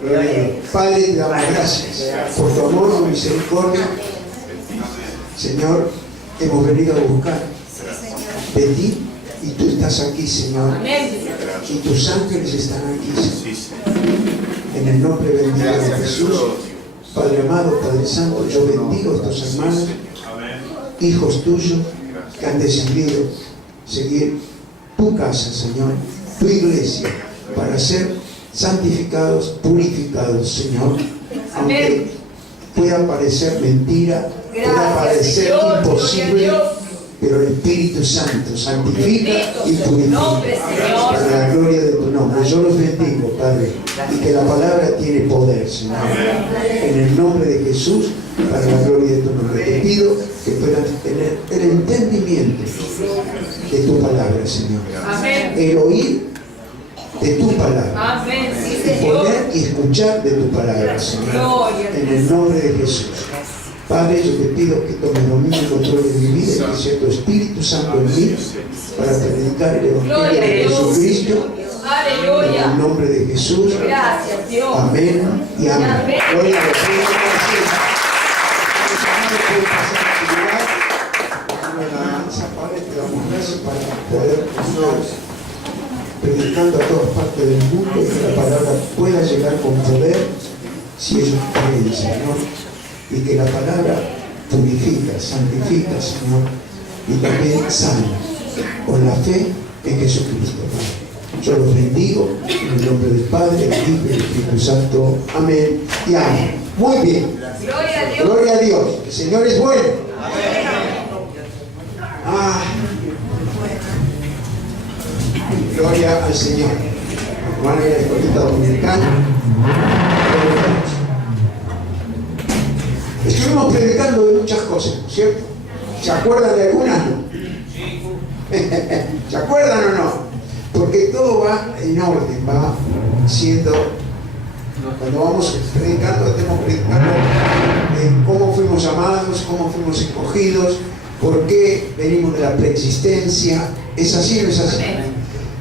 Gloria a Dios. Padre, te damos gracias por tu amor, tu misericordia. Señor, hemos venido a buscar de ti y tú estás aquí, Señor. Y tus ángeles están aquí, Señor. En el nombre bendito de Jesús, Padre amado, Padre Santo, yo bendigo a estos hermanos, hijos tuyos, que han decidido seguir tu casa, Señor, tu iglesia, para ser santificados, purificados, Señor. Aunque pueda parecer mentira, pueda parecer imposible, pero el Espíritu Santo santifica y purifica para la gloria de tu nombre. Yo los bendigo, Padre, y que la palabra tiene poder, Señor. En el nombre de Jesús, para la gloria de tu nombre. Te pido que puedan tener el entendimiento de tu palabra, Señor. El oír de tu palabra. Y poder y escuchar de tu palabra, Señor. En el nombre de Jesús. Padre, yo te pido que tomes dominio y control de mi vida y que sea tu Espíritu Santo en mí para predicar el Evangelio de Jesucristo. En el nombre de Jesús. Amén y amén. Gloria a Dios. Padre, te damos gracias para poder continuar predicando a todas partes del mundo y que la palabra pueda llegar con poder si ellos creen, Señor. Y que la palabra purifica, santifica, Señor, y también sana con la fe en Jesucristo, Padre. Yo los bendigo en el nombre del Padre, del Hijo y del Espíritu Santo. Amén y amén. Muy bien. Gloria a Dios. Gloria a Dios. El Señor es bueno. Ah. Gloria al Señor. Van a ir a la escuelita dominicana. Estuvimos predicando de muchas cosas, ¿no es cierto? ¿Se acuerdan de algunas? No. ¿Se acuerdan o no? Porque todo va en orden, va siendo, cuando vamos predicando, estamos predicando de cómo fuimos amados, cómo fuimos escogidos, por qué venimos de la preexistencia. ¿Es así o no es así?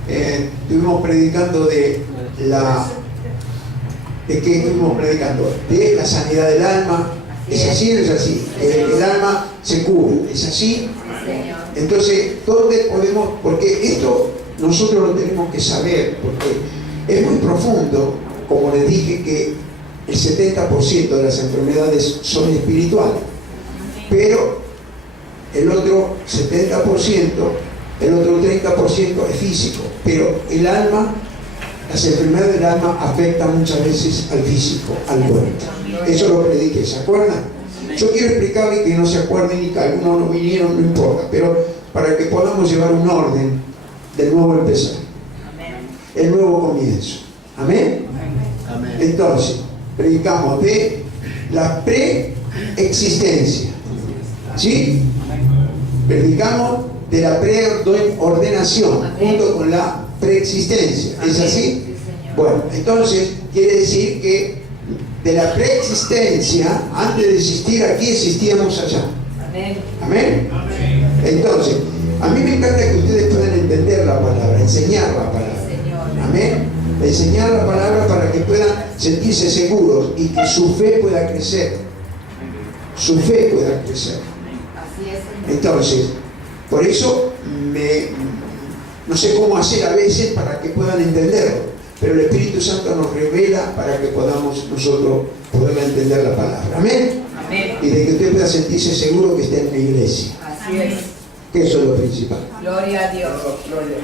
Estuvimos predicando ¿de qué estuvimos predicando? De la sanidad del alma. ¿Es así o no es así? El alma se cura. ¿Es así? Entonces, ¿dónde podemos? Porque esto nosotros lo tenemos que saber, porque es muy profundo. Como les dije, que el 70% de las enfermedades son espirituales, pero el otro 70%, el otro 30% es físico. Pero el alma, las enfermedades del alma afectan muchas veces al físico, al cuerpo. Eso lo prediqué, ¿se acuerdan? Yo quiero explicarles que no se acuerden y que algunos no vinieron, no importa, pero para que podamos llevar un orden del nuevo empezar, el nuevo comienzo. ¿Amén? Entonces, predicamos de la preexistencia, ¿sí? Predicamos de la preordenación junto con la preexistencia. ¿Es así? Bueno, entonces quiere decir que de la preexistencia, antes de existir aquí, existíamos allá. Amén. Entonces, a mí me encanta que ustedes puedan entender la palabra, enseñar la palabra. Amén. Enseñar la palabra para que puedan sentirse seguros y que su fe pueda crecer. Su fe pueda crecer. Entonces, por eso no sé cómo hacer a veces para que puedan entenderlo, pero el Espíritu Santo nos revela para que podamos nosotros poder entender la palabra. Amén. Y de que usted pueda sentirse seguro que está en la iglesia. Así es. Que eso es lo principal. Gloria a Dios. Gloria.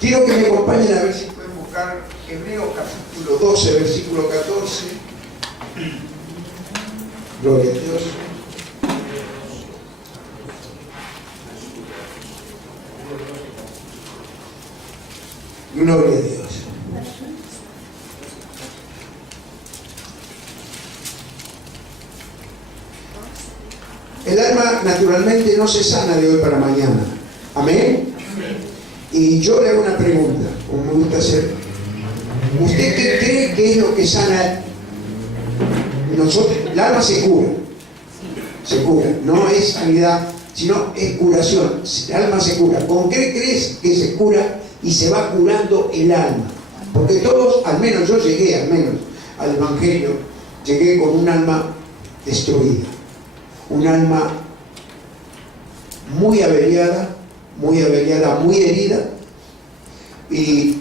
Quiero que me acompañen a ver si pueden buscar Hebreos capítulo 12, versículo 14. Gloria a Dios. Gloria a Dios. El alma naturalmente no se sana de hoy para mañana. Amén. Y yo le hago una pregunta, como me gusta hacer. ¿Usted qué cree que es lo que sana? El alma se cura. Se cura. No es sanidad, sino es curación. El alma se cura. ¿Con qué crees que se cura y se va curando el alma? Porque todos, al menos yo llegué, al Evangelio, llegué con un alma destruida, un alma muy averiada, muy herida, y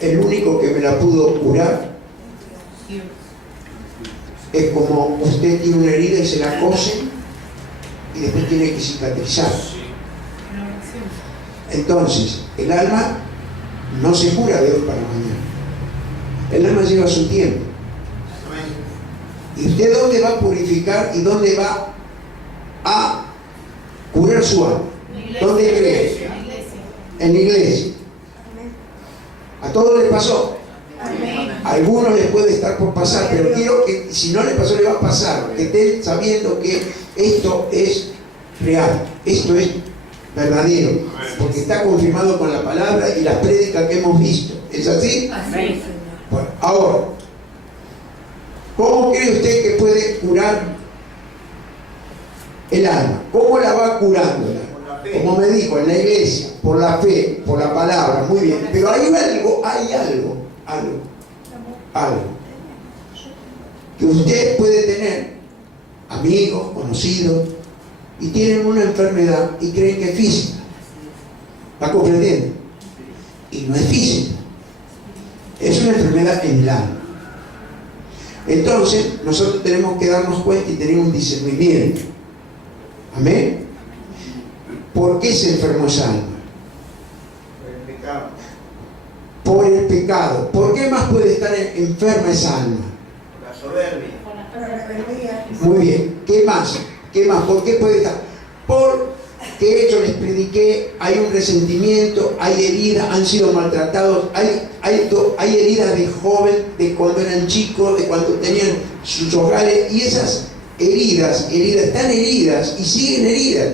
el único que me la pudo curar es como usted tiene una herida y se la cose y después tiene que cicatrizar. Entonces, el alma no se cura de hoy para mañana. El alma lleva su tiempo. ¿Y usted dónde va a purificar y dónde va a curar su alma? ¿Dónde cree? En la iglesia. A todos les pasó. A algunos les puede estar por pasar, pero quiero que si no les pasó, le va a pasar. Que estén sabiendo que esto es real, esto es verdadero, porque está confirmado con la palabra y las prédicas que hemos visto. ¿Es así? Bueno, ahora, ¿cómo cree usted que puede curar el alma? ¿Cómo la va curando el alma? Como me dijo, en la iglesia, por la fe, por la palabra, muy bien. Pero hay algo que usted puede tener amigos, conocidos, y tienen una enfermedad y creen que es física. ¿Va comprendiendo? Y no es física. Es una enfermedad en el alma. Entonces, nosotros tenemos que darnos cuenta y tener un discernimiento. Amén. ¿Por qué se enfermó esa alma? Por el pecado. Por el pecado. ¿Por qué más puede estar enferma esa alma? Por la soberbia. Por la rebeldía. Muy bien. ¿Qué más? ¿Qué más? ¿Por qué puede estar? Porque yo les prediqué, hay un resentimiento, hay heridas, han sido maltratados, hay heridas de joven, de cuando eran chicos, de cuando tenían sus hogares, y esas heridas, están heridas y siguen heridas.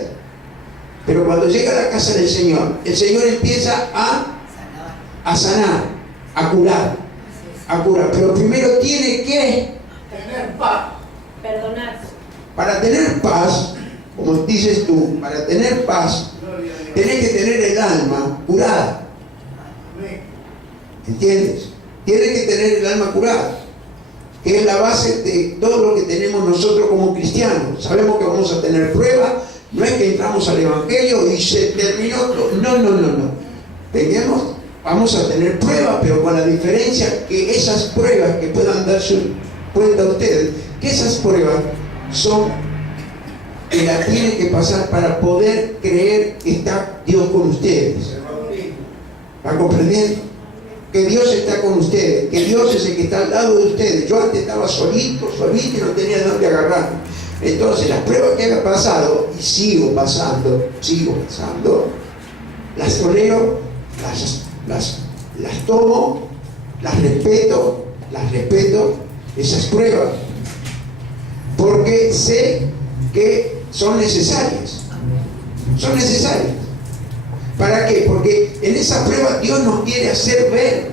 Pero cuando llega a la casa del Señor, el Señor empieza a sanar, a curar. Pero primero tiene que Tener paz. Perdonar. Para tener paz, como dices tú, para tener paz, tenés que tener el alma curada. ¿Entiendes? Tienes que tener el alma curada, que es la base de todo lo que tenemos nosotros como cristianos. Sabemos que vamos a tener pruebas, no es que entramos al Evangelio y se terminó todo. No. Vamos a tener pruebas, pero con la diferencia que esas pruebas que puedan darse cuenta ustedes, que esas pruebas son que la tienen que pasar para poder creer que está Dios con ustedes. ¿Va comprendiendo? Que Dios está con ustedes, que Dios es el que está al lado de ustedes. Yo antes estaba solito y no tenía de dónde agarrarme. Entonces las pruebas que he pasado, y sigo pasando, las tolero, las tomo, las respeto, esas pruebas, porque sé que son necesarias. ¿Para qué? Porque en esa prueba Dios nos quiere hacer ver.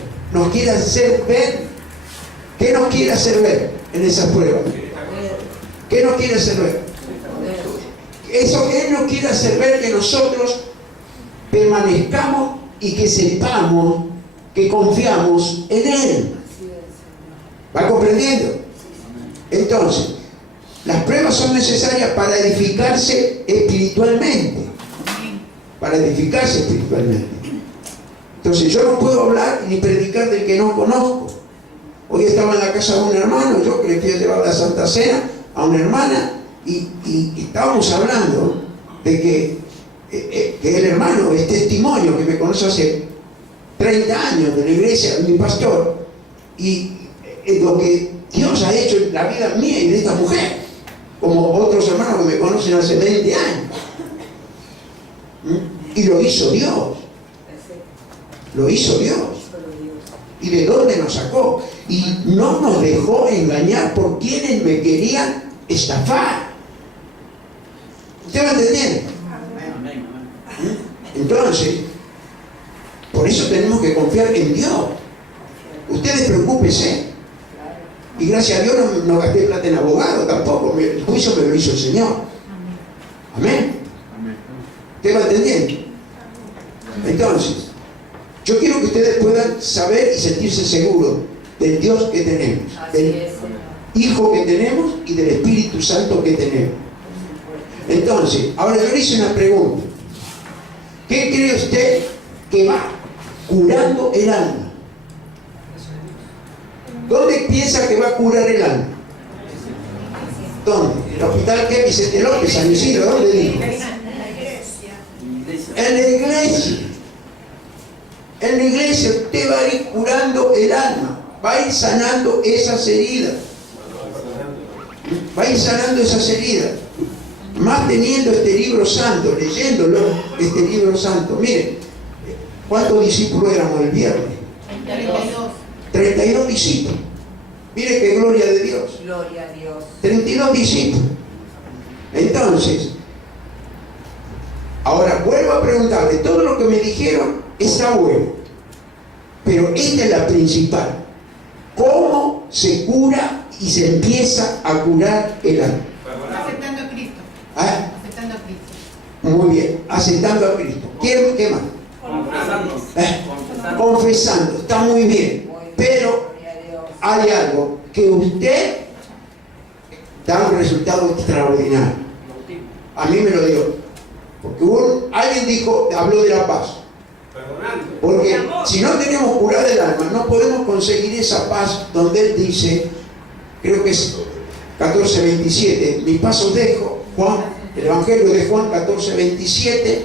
¿Qué nos quiere hacer ver en esa prueba? ¿Qué nos quiere hacer ver? Eso Él nos quiere hacer ver, que nosotros permanezcamos y que sepamos que confiamos en Él. ¿Va comprendiendo? Entonces, las pruebas son necesarias para edificarse espiritualmente. Entonces yo no puedo hablar ni predicar del que no conozco. Hoy estaba en la casa de un hermano, yo que le fui a llevar la Santa Cena a una hermana y estábamos hablando de que el hermano es testimonio, que me conoce hace 30 años de la iglesia, mi pastor, y lo que Dios ha hecho en la vida mía y de esta mujer, como otros hermanos que me conocen hace 20 años. Y lo hizo Dios. ¿Y de dónde nos sacó? Y no nos dejó engañar por quienes me querían estafar. ¿Usted va entendiendo? Entonces, por eso tenemos que confiar en Dios. Ustedes preocúpense. Y gracias a Dios no gasté plata en abogado tampoco. El juicio me lo hizo el Señor. Amén. ¿Usted va entendiendo? Entonces, yo quiero que ustedes puedan saber y sentirse seguros del Dios que tenemos, del Hijo que tenemos y del Espíritu Santo que tenemos. Entonces, ahora yo le hice una pregunta. ¿Qué cree usted que va curando el alma? ¿Dónde piensa que va a curar el alma? ¿Dónde? ¿El hospital qué? Vicente López, San Isidro, ¿dónde dijo? En la iglesia. En la iglesia usted va a ir curando el alma, va a ir sanando esas heridas. Va a ir sanando esas heridas. Más teniendo este libro santo, leyéndolo, este libro santo. Miren, ¿cuántos discípulos éramos el viernes? 32. 32 discípulos. Mire qué gloria de Dios. Gloria a Dios. 32 discípulos. Entonces, ahora vuelvo a preguntarle, todo lo que me dijeron está bueno, pero esta es la principal. ¿Cómo se cura y se empieza a curar el alma? Aceptando a Cristo. ¿Ah? Aceptando a Cristo. Muy bien, aceptando a Cristo. ¿Qué más? Confesando, está muy bien. Pero hay algo que usted da un resultado extraordinario. A mí me lo dio. Porque alguien dijo, habló de la paz. Porque si no tenemos curada el alma, no podemos conseguir esa paz donde Él dice, creo que es 14:27, mi paz os dejo, Juan, el Evangelio de Juan 14:27,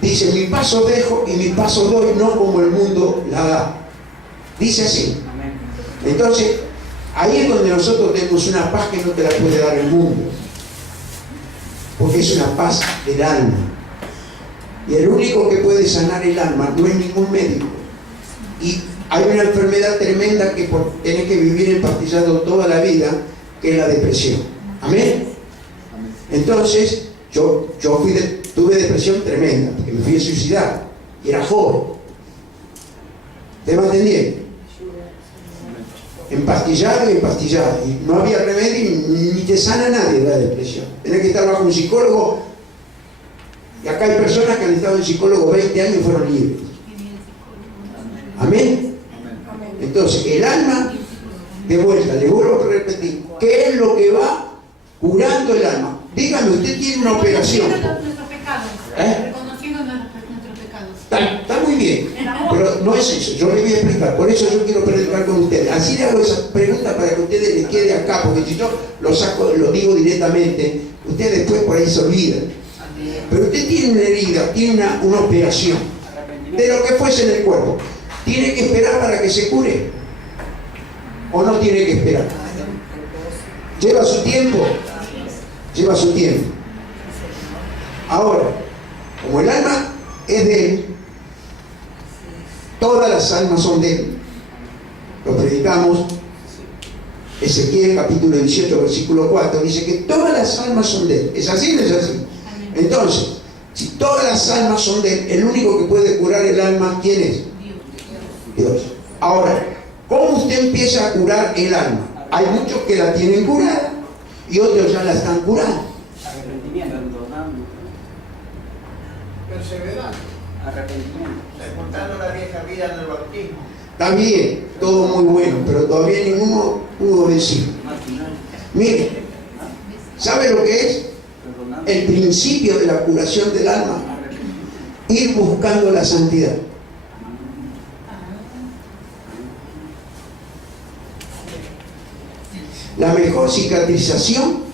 dice, mi paz os dejo y mi paz os doy, no como el mundo la da. Dice así. Entonces, ahí es donde nosotros tenemos una paz que no te la puede dar el mundo. Porque es una paz del alma. Y el único que puede sanar el alma no es ningún médico. Y hay una enfermedad tremenda que tenés que vivir empastillado toda la vida, que es la depresión. Amén. Entonces, yo tuve depresión tremenda, porque me fui a suicidar. Y era joven. ¿Te va entendiendo? Empastillado y empastillado. Y no había remedio ni te sana nadie la depresión. Tenés que estar bajo un psicólogo. Y acá hay personas que han estado en psicólogo 20 años y fueron libres. Amén. Entonces, el alma, de vuelta, le vuelvo a repetir, ¿qué es lo que va curando el alma? Dígame, usted tiene una operación. Reconociendo nuestros pecados. Reconociendo nuestros pecados. Está muy bien, pero no es eso. Yo le voy a explicar. Por eso yo quiero predicar con ustedes. Así le hago esa pregunta para que a ustedes les quede acá, porque si yo lo digo directamente, ustedes después por ahí se olvidan. Pero usted tiene una herida, tiene una operación de lo que fuese en el cuerpo. ¿Tiene que esperar para que se cure? ¿O no tiene que esperar? ¿Lleva su tiempo? Lleva su tiempo. Ahora, como el alma es de Él, todas las almas son de Él. Lo predicamos. Ezequiel capítulo 18 versículo 4 dice que todas las almas son de Él. ¿Es así o no es así? Entonces, si todas las almas son de Él, el único que puede curar el alma, ¿quién es? Dios. Ahora, ¿cómo usted empieza a curar el alma? Hay muchos que la tienen curada y otros ya la están curando. Perseverando. Sepultando la vieja vida en el bautismo. Está bien, todo muy bueno, pero todavía ninguno pudo decir. Mire, ¿sabe lo que es? El principio de la curación del alma, ir buscando la santidad. La mejor cicatrización,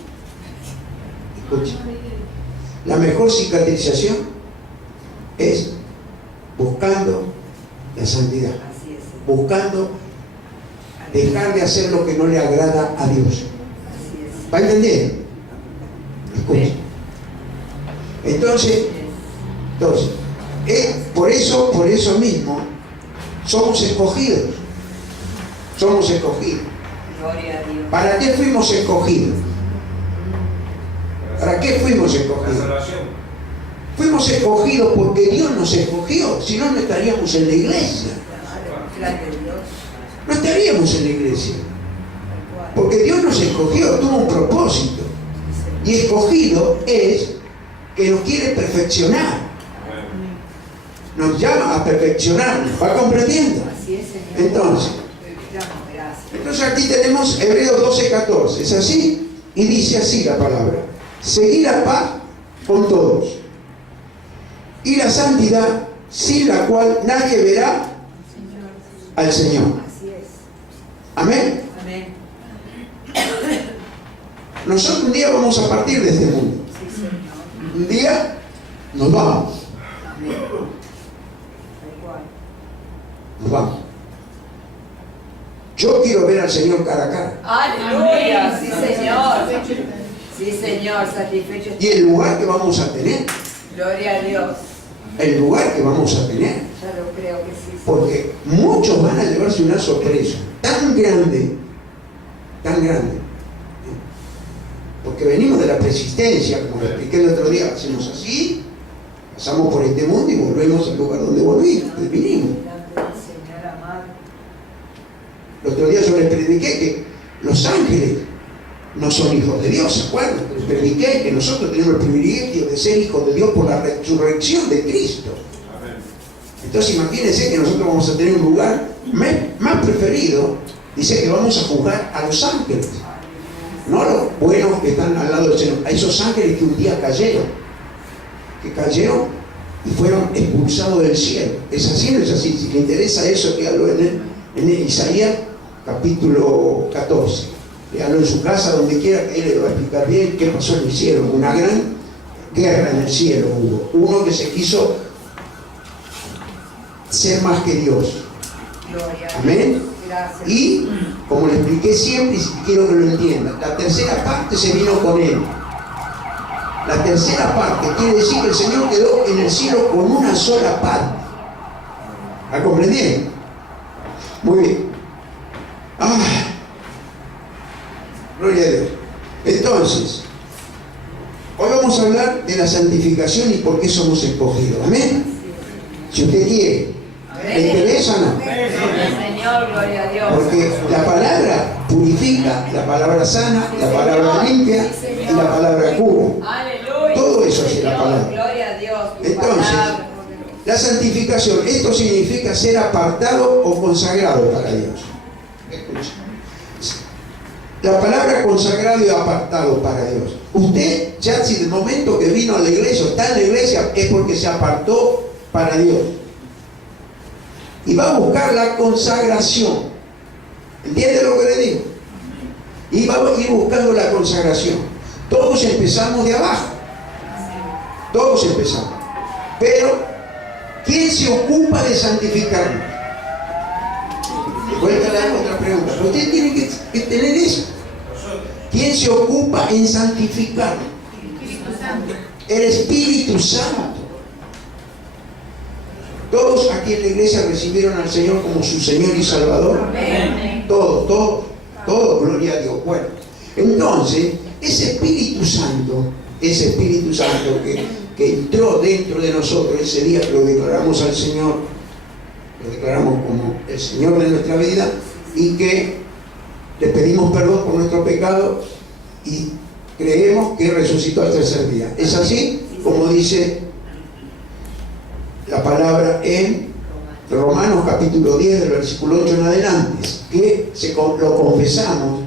escucha, la mejor cicatrización es buscando la santidad, buscando dejar de hacer lo que no le agrada a Dios. ¿Va a entender? Escucha. Entonces, por eso mismo, somos escogidos. Somos escogidos. Gloria a Dios. ¿Para qué fuimos escogidos? ¿Para qué fuimos escogidos? Fuimos escogidos porque Dios nos escogió. Si no, no estaríamos en la iglesia. No estaríamos en la iglesia. Porque Dios nos escogió, tuvo un propósito. Y escogido es que nos quiere perfeccionar. nos llama a perfeccionarnos. ¿Va comprendiendo? Así es, Señor. Entonces, Te damos gracias. entonces aquí tenemos Hebreos 12:14. ¿Es así? Y dice así la palabra: seguir la paz con todos y la santidad, sin la cual nadie verá al Señor. Así es. Amén. Amén. Nosotros un día vamos a partir de este mundo. Sí, Señor. Un día nos vamos. Amén. Tal cual. Nos vamos. Yo quiero ver al Señor cara a cara. Aleluya. Sí, Señor. Sí, Señor. Satisfecho. Y el lugar que vamos a tener, Gloria a Dios. el lugar que vamos a tener, Ya lo creo que sí. porque muchos van a llevarse una sorpresa tan grande, porque venimos de la persistencia, como lo expliqué el otro día, hacemos así, pasamos por este mundo y volvemos al lugar donde vinimos. Delante del Señor amado. El otro día yo les prediqué que los ángeles no son hijos de Dios, ¿se acuerdan? Les prediqué que nosotros tenemos el privilegio de ser hijos de Dios por la resurrección de Cristo. Entonces imagínense que nosotros vamos a tener un lugar más preferido. Dice que vamos a juzgar a los ángeles, no a los buenos que están al lado del Señor, a esos ángeles que un día cayeron y fueron expulsados del cielo. ¿Es así o no es así? Si le interesa eso, léalo en Isaías capítulo 14. Léalo en su casa, donde quiera, que él le va a explicar bien qué pasó en el cielo. Una gran guerra en el cielo hubo. Uno que se quiso ser más que Dios. Gloria. Amén. Gracias. Y, como le expliqué siempre, y quiero que lo entiendan, la tercera parte se vino con él. La tercera parte quiere decir que el Señor quedó en el cielo con una sola parte. ¿La comprendieron? Muy bien. Gloria a Dios. Entonces, hoy vamos a hablar de la santificación y por qué somos escogidos. Amén. Si usted quiere, ¿le interesa o no? Señor, gloria a Dios. Porque la palabra purifica, la palabra sana, la palabra limpia y la palabra cura. Aleluya. Todo eso hace la palabra. Gloria a Dios. Tu Entonces, palabra. la santificación, esto significa ser apartado o consagrado para Dios. Escucha. La palabra consagrado y apartado para Dios. Usted, ya si del momento que vino a la iglesia, está en la iglesia, es porque se apartó para Dios. Y va a buscar la consagración. ¿Entiende lo que le digo? Y va a ir buscando la consagración. Todos empezamos de abajo. Todos empezamos. Pero, ¿quién se ocupa de santificarnos? Vuelta a la otra pregunta. Pero usted tiene que tener eso. ¿Quién se ocupa en santificarnos? El Espíritu Santo. Todos aquí en la iglesia recibieron al Señor como su Señor y Salvador. Amén. Todo, gloria a Dios. Bueno, entonces, ese Espíritu Santo que entró dentro de nosotros ese día que lo declaramos al Señor, lo declaramos como el Señor de nuestra vida y que le pedimos perdón por nuestro pecado y creemos que resucitó al tercer día. ¿Es así? Como dice la palabra en Romanos capítulo 10 del versículo 8 en adelante, que lo confesamos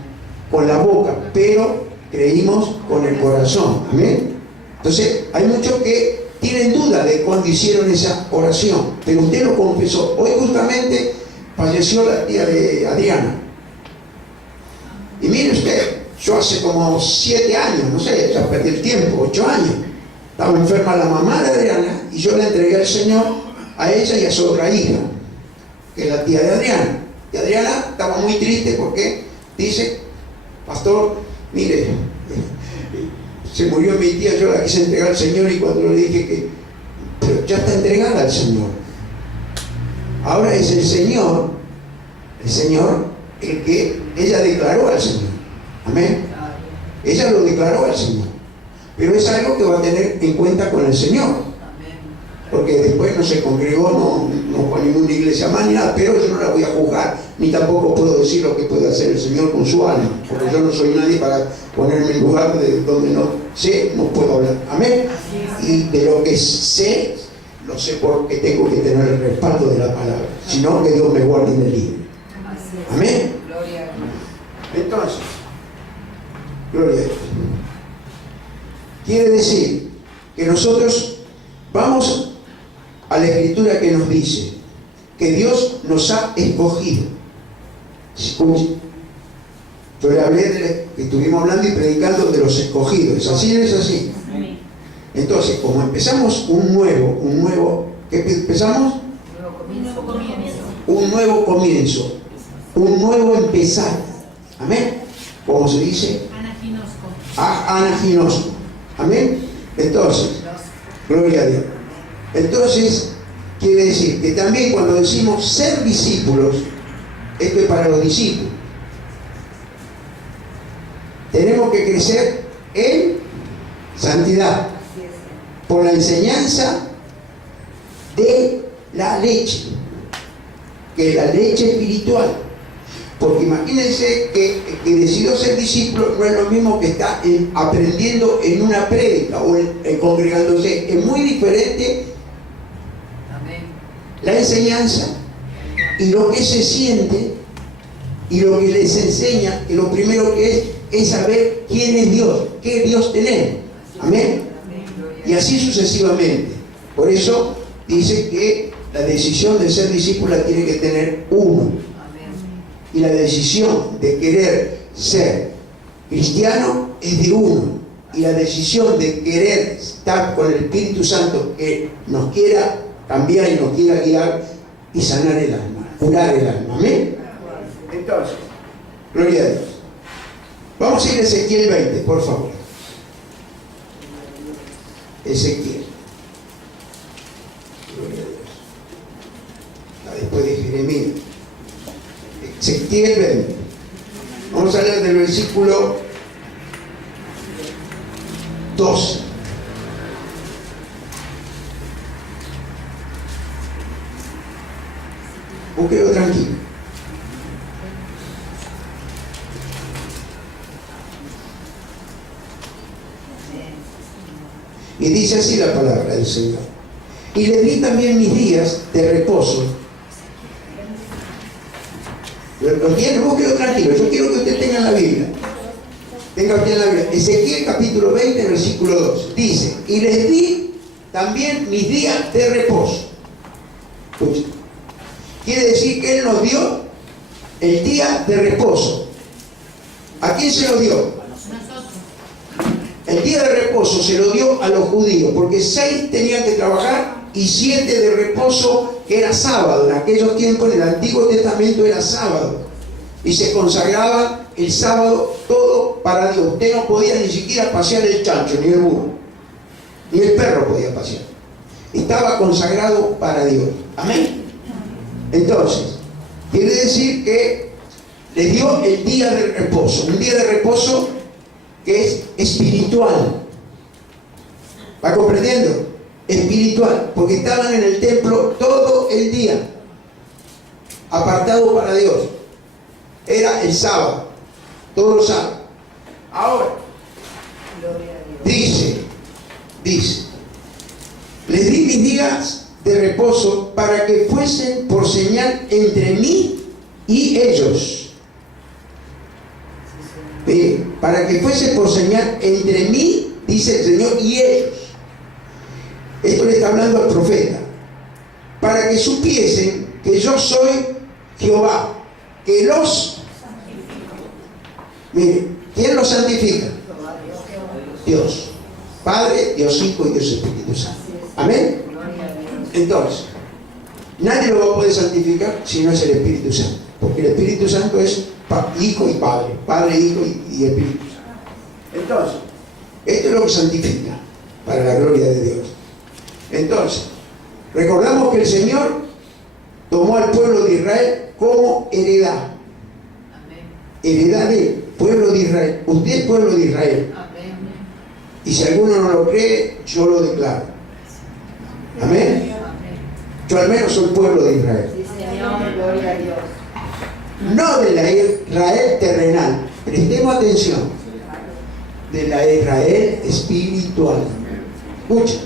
con la boca, pero creímos con el corazón. Amén. Entonces, hay muchos que tienen duda de cuando hicieron esa oración, pero usted lo confesó. Hoy justamente falleció la tía de Adriana. Y mire usted, yo hace como 7 años, no sé, ya perdí el tiempo, 8 años, estaba enferma la mamá de Adriana y yo le entregué al Señor a ella y a su otra hija, que es la tía de Adriana. Y Adriana estaba muy triste porque dice: pastor, mire, se murió mi tía, yo la quise entregar al Señor y cuando le dije pero ya está entregada al Señor. Ahora es el Señor el que ella declaró al Señor. Amén. Ella lo declaró al Señor. Pero es algo que va a tener en cuenta con el Señor. Porque después no se congregó, no fue a ninguna iglesia más ni nada, pero yo no la voy a juzgar, ni tampoco puedo decir lo que puede hacer el Señor con su alma, porque yo no soy nadie para ponerme en lugar de donde no sé, no puedo hablar. Amén. Y de lo que sé, lo sé porque tengo que tener el respaldo de la palabra, sino que Dios me guarde en el libro. Amén. Gloria a Dios. Entonces, gloria a Dios. Quiere decir que nosotros vamos a la escritura que nos dice que Dios nos ha escogido. Escuchen. Yo le hablé que estuvimos hablando y predicando de los escogidos. ¿Es así o no es así? Entonces, como empezamos un nuevo, ¿qué empezamos? Un nuevo comienzo, un nuevo empezar. Amén. ¿Cómo se dice? Anaginosco. Amén. Entonces, gloria a Dios. Entonces, quiere decir que también cuando decimos ser discípulos, esto es para los discípulos. Tenemos que crecer en santidad por la enseñanza de la leche, que es la leche espiritual. Porque imagínense que decidió ser discípulo no es lo mismo que está aprendiendo en una prédica o congregándose. Es muy diferente la enseñanza y lo que se siente y lo que les enseña, que lo primero que es saber quién es Dios, qué Dios tenemos. Amén. Y así sucesivamente. Por eso dice que la decisión de ser discípulo la tiene que tener uno. Y la decisión de querer ser cristiano es de uno. Y la decisión de querer estar con el Espíritu Santo que nos quiera cambiar y nos quiera guiar y sanar el alma, curar el alma. Amén. Entonces, gloria a Dios. Vamos a ir a Ezequiel 20, por favor. Ezequiel. Gloria a Dios. Después de Jeremías. Ezequiel 20. Vamos a leer del versículo 12. Búsquelo tranquilo. Y dice así la palabra del Señor. Y le di también mis días de reposo. ¿Lo tiene? Búsquelo tranquilo. Yo quiero que usted tenga la Biblia. Tenga usted la Biblia. Ezequiel capítulo 20, versículo 2. Dice, y les di también mis días de reposo. Escucha. Quiere decir que Él nos dio el día de reposo. ¿A quién se lo dio? El día de reposo se lo dio a los judíos, porque 6 tenían que trabajar y 7 de reposo, que era sábado. En aquellos tiempos, en el Antiguo Testamento, era sábado. Y se consagraba el sábado todo para Dios. Usted no podía ni siquiera pasear el chancho, ni el burro. Ni el perro podía pasear. Estaba consagrado para Dios. Amén. Entonces, quiere decir que les dio el día de reposo. Un día de reposo que es espiritual. ¿Va comprendiendo? Espiritual, porque estaban en el templo todo el día, apartado para Dios. Era el sábado, todos los sábados. Ahora, dice, les di mis días de reposo para que fuesen por señal entre mí y ellos. Para que fuese por señal entre mí, dice el Señor, y ellos. Esto le está hablando al profeta. Para que supiesen que yo soy Jehová, que los... Mire, ¿quién los santifica? Dios. Padre, Dios Hijo y Dios Espíritu Santo. Amén. Entonces, nadie lo va a poder santificar si no es el Espíritu Santo. Porque el Espíritu Santo es Hijo y Padre. Padre, Hijo y Espíritu Santo. Entonces, esto es lo que santifica para la gloria de Dios. Entonces, recordamos que el Señor tomó al pueblo de Israel como heredad. Heredad del pueblo de Israel. Usted es pueblo de Israel. Y si alguno no lo cree, yo lo declaro. Amén. Yo al menos soy pueblo de Israel. Gloria a Dios. No de la Israel terrenal. Prestemos atención. De la Israel espiritual. Escucha.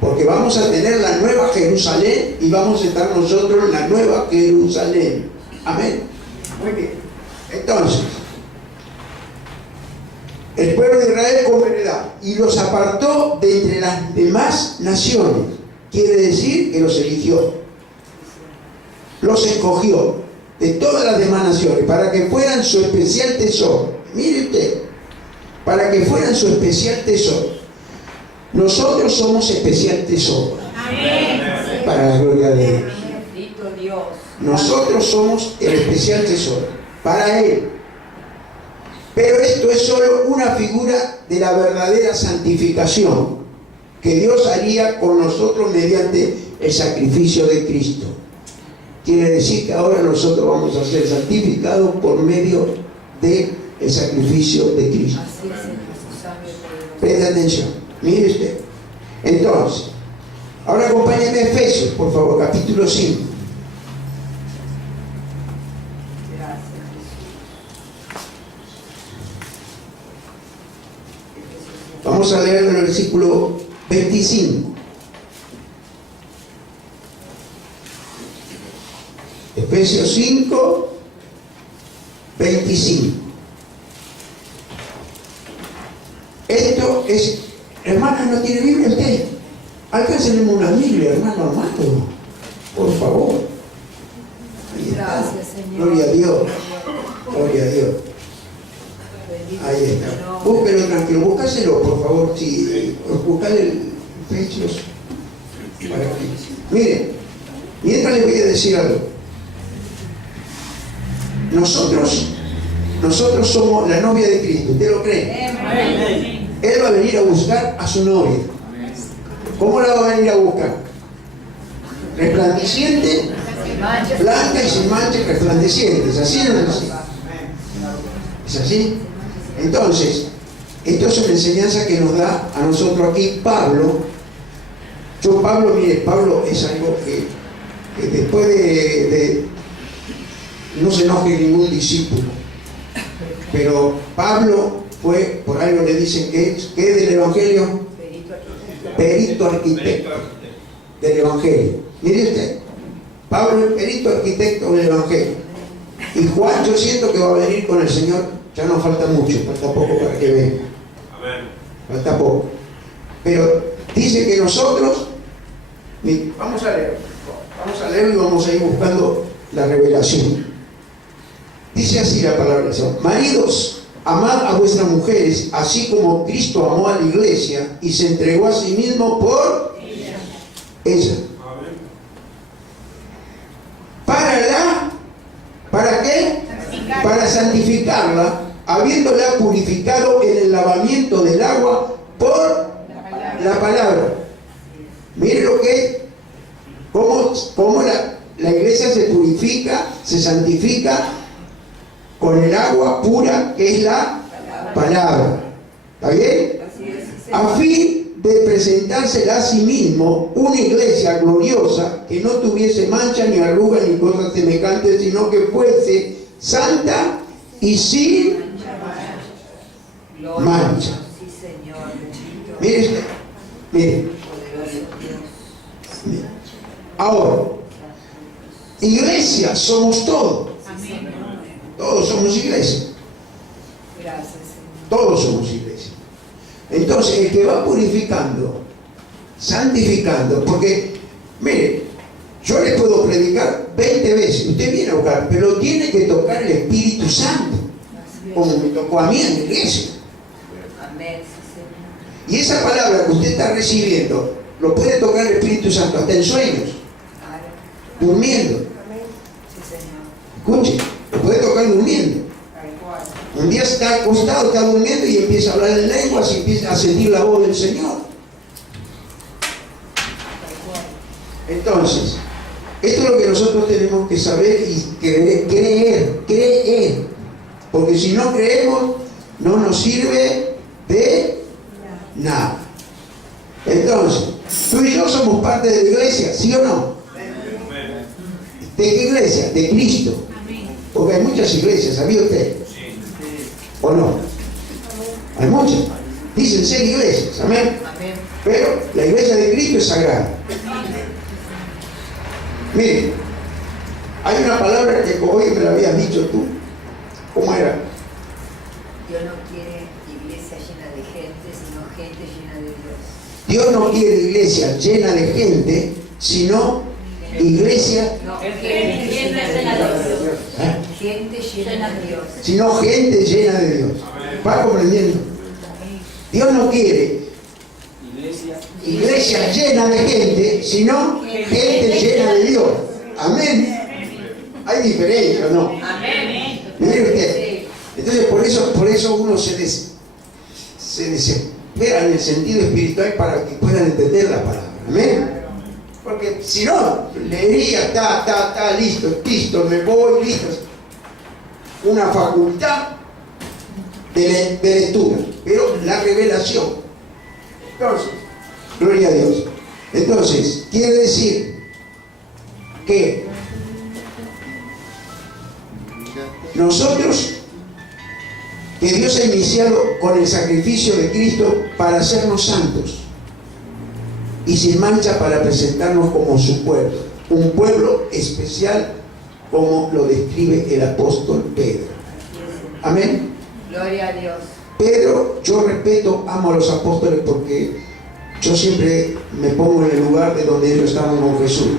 Porque vamos a tener la nueva Jerusalén y vamos a estar nosotros en la nueva Jerusalén. Amén. Muy bien. Entonces, el pueblo de Israel como heredad y los apartó de entre las demás naciones. Quiere decir que los eligió, los escogió de todas las demás naciones para que fueran su especial tesoro. Mire usted, para que fueran su especial tesoro. Nosotros somos especial tesoro. Amén. Para la gloria de Dios. Bendito Dios. Nosotros somos el especial tesoro para Él. Pero esto es solo una figura de la verdadera santificación que Dios haría con nosotros mediante el sacrificio de Cristo. Quiere decir que ahora nosotros vamos a ser santificados por medio del sacrificio de Cristo. Así es, en su sangre poderosa. Preste atención, mire usted. Entonces, ahora acompáñenme a Efesios, por favor, capítulo 5. Gracias, Jesús. Vamos a leer el versículo 25. Efesios 5, 25. Esto es, hermana, ¿no tiene Biblia usted? Alcáncenme una Biblia, hermano Armando, por favor. Ahí está. Gracias, Señor. Gloria a Dios, gloria a Dios. Bendito Ahí sea está. tu nombre. Búsquelo tranquilo, búscaselo, por favor. Si buscar el Efesios. Para que, miren, mientras les voy a decir algo. Nosotros somos la novia de Cristo. ¿Usted lo cree? Amén. Él va a venir a buscar a su novia. ¿Cómo la va a venir a buscar? Resplandeciente, blanca y sin mancha, resplandeciente. ¿Es así o no es así? ¿Es así? Entonces, esto es una enseñanza que nos da a nosotros aquí Pablo. Mire, Pablo es algo que después de no se enoje ningún discípulo, pero Pablo fue, por algo le dicen que es del Evangelio, perito arquitecto del Evangelio. Mire usted, Pablo es perito arquitecto del Evangelio. Y Juan, yo siento que va a venir con el Señor, ya no falta mucho, falta poco para que venga. Falta poco. Pero dice que nosotros, vamos a leer y vamos a ir buscando la revelación. Dice así la palabra del Señor: maridos, amad a vuestras mujeres, así como Cristo amó a la iglesia y se entregó a sí mismo por ella. ¿Para qué? Para santificarla, habiéndola purificado en el lavamiento del agua por la palabra. Mire lo que es, cómo la iglesia se purifica, se santifica con el agua pura que es la palabra. ¿Está bien? A fin de presentársela a sí mismo una iglesia gloriosa que no tuviese mancha ni arruga ni cosas semejantes, sino que fuese santa y sin mancha. Mire, mire. Ahora, iglesia somos todos. Todos somos iglesia. Todos somos iglesia. Entonces, el que va purificando, santificando, porque, mire, yo le puedo predicar 20 veces, usted viene a buscar, pero tiene que tocar el Espíritu Santo, como me tocó a mí en la iglesia. Y esa palabra que usted está recibiendo, lo puede tocar el Espíritu Santo hasta en sueños, durmiendo. Escuche, lo puede tocar durmiendo. Un día está acostado, está durmiendo y empieza a hablar en lenguas y empieza a sentir la voz del Señor. Entonces, esto es lo que nosotros tenemos que saber y creer. Porque si no creemos, no nos sirve de nada. Entonces, tú y yo somos parte de la iglesia, ¿sí o no? ¿De qué iglesia? De Cristo. Porque hay muchas iglesias, ¿sabía usted? ¿O no? Hay muchas. Dicen ser iglesias, amén. Pero la iglesia de Cristo es sagrada. Miren, hay una palabra que hoy me la habías dicho tú. ¿Cómo era? Dios no quiere iglesia llena de gente, sino gente llena de Dios. Dios no quiere iglesia llena de gente, sino iglesia, No, gente llena de Dios. Gente llena de Dios. sino gente llena de Dios. ¿Va comprendiendo? Dios no quiere iglesia llena de gente, sino gente llena de Dios. Amén. Hay diferencia, ¿o no? Amén. Mire usted. Entonces, por eso uno se desespera en el sentido espiritual para que puedan entender la palabra. Amén. Porque si no, leería, está, listo, me voy, listo. Una facultad de lectura, pero la revelación. Entonces, gloria a Dios. Entonces, quiere decir que nosotros, que Dios ha iniciado con el sacrificio de Cristo para hacernos santos y sin mancha para presentarnos como su pueblo, un pueblo especial como lo describe el apóstol Pedro. Amén. Gloria a Dios. Pedro, yo respeto, amo a los apóstoles porque yo siempre me pongo en el lugar de donde ellos estaban con Jesús.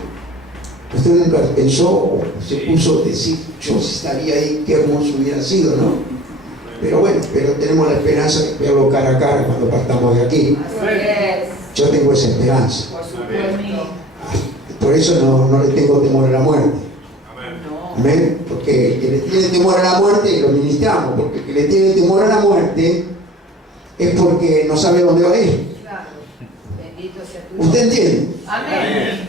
Usted nunca pensó o se puso a decir, yo estaría ahí, qué hermoso hubiera sido, ¿no? Pero bueno, pero tenemos la esperanza de verlo cara a cara cuando partamos de aquí. Así es. Yo tengo esa esperanza. Por supuesto. Por eso no le tengo temor a la muerte. No. Amén. Porque el que le tiene temor a la muerte, lo ministramos. Porque el que le tiene temor a la muerte es porque no sabe dónde va a ir. Claro. Bendito sea tu ¿Usted entiende? Amén.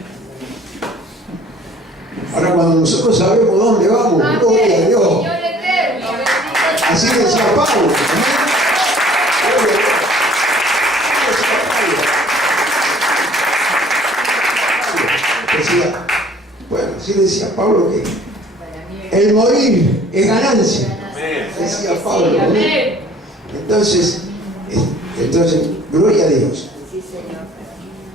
Ahora cuando nosotros sabemos dónde vamos, gloria a Dios. Señor eterno, bendito sea Así tu decía Pablo. Amén. Gloria a Dios. Decía, bueno, así decía Pablo que Para mí el morir es ganancia. Decía Pablo. Amén. Entonces, gloria a Dios. Sí, Señor.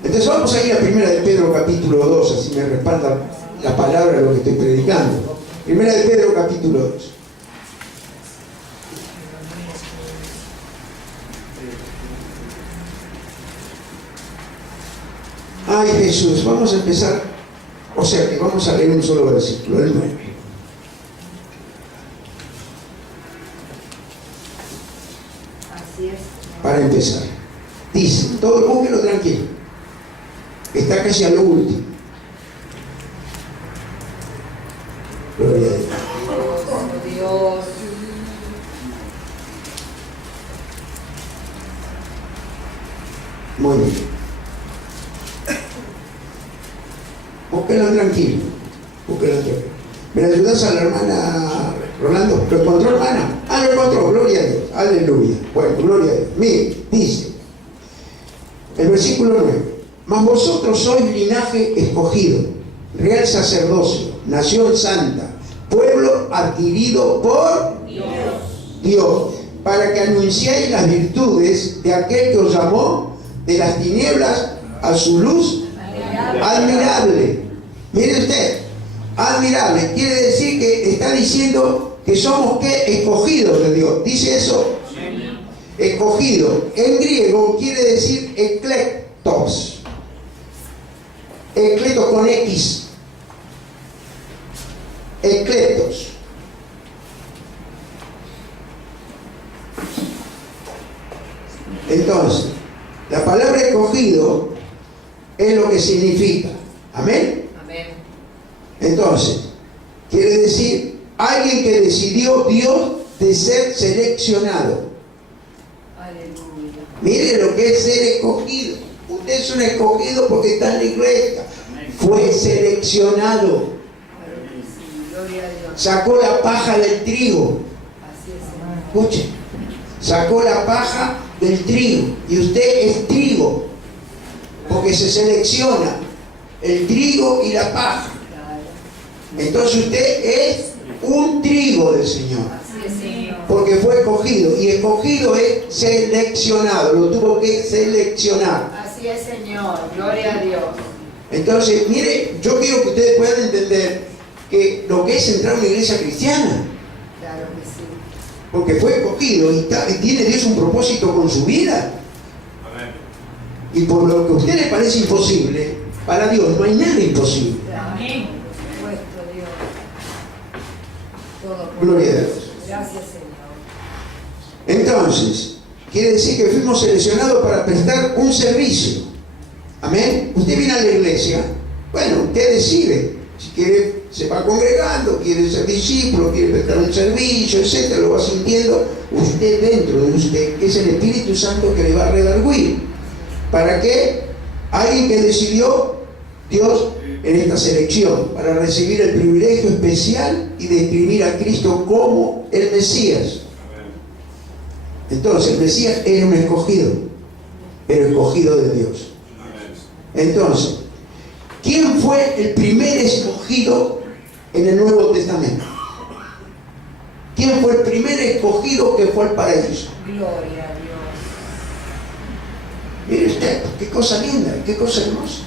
Entonces vamos a ir a 1 de Pedro capítulo 2, así me respalda la palabra de lo que estoy predicando. 1 de Pedro capítulo 2. Ay Jesús, vamos a empezar, o sea que vamos a leer un solo versículo, el 9. Así es. Para empezar. Dice, todo búsquelo tranquilo. Está casi a lo último. Gloria a Dios. Oh, Dios. Muy bien. Búsquelo tranquilo. Búsquelo tranquilo. ¿Me ayudas a la hermana Rolando? ¿Lo encontró, hermana? Ah, lo encontró. Gloria a Dios. Aleluya. Bueno, gloria a Dios. Mire, dice el versículo 9. Mas vosotros sois linaje escogido, real sacerdocio, nación santa, pueblo adquirido por Dios, para que anunciéis las virtudes de aquel que os llamó de las tinieblas a su luz admirable. Mire usted, admirable, quiere decir que está diciendo que somos ¿qué? Escogidos de Dios. ¿Dice eso? Escogido. En griego quiere decir ekletos. Ekletos con X. Ekletos. Entonces, la palabra escogido es lo que significa. Amén. Amén. Entonces, quiere decir alguien que decidió Dios de ser seleccionado. Aleluya. Mire lo que es ser escogido. Usted es un escogido porque está en la iglesia. Fue seleccionado. Claro que sí. Gloria a Dios. Sacó la paja del trigo. Así es, Señor. Escuche. Sacó la paja del trigo. Y usted es trigo. Porque se selecciona el trigo y la paja. Claro. Entonces usted es un trigo del Señor. Así es, Señor. Porque fue escogido. Y escogido es seleccionado. Lo tuvo que seleccionar. Así Así es, Señor. Gloria a Dios. Entonces, mire, yo quiero que ustedes puedan entender que lo que es entrar a una iglesia cristiana, Claro que sí. porque fue escogido y tiene Dios un propósito con su vida. Y por lo que a usted le parece imposible, para Dios no hay nada imposible. Amén. Por supuesto, Dios. Todo por Gloria a Dios. Dios. Gracias, Señor. Entonces, quiere decir que fuimos seleccionados para prestar un servicio. Amén. Usted viene a la iglesia, bueno, usted decide si quiere, se va congregando, quiere ser discípulo, quiere prestar un servicio, etcétera, lo va sintiendo usted dentro de usted, que es el Espíritu Santo que le va a redarguir. ¿Para qué? Alguien que decidió Dios en esta selección, para recibir el privilegio especial y describir a Cristo como el Mesías. Entonces, el Mesías era un escogido, pero escogido de Dios. Entonces, ¿quién fue el primer escogido en el Nuevo Testamento? ¿Quién fue el primer escogido que fue al paraíso? Gloria a Dios. Mire usted, qué cosa linda, qué cosa hermosa.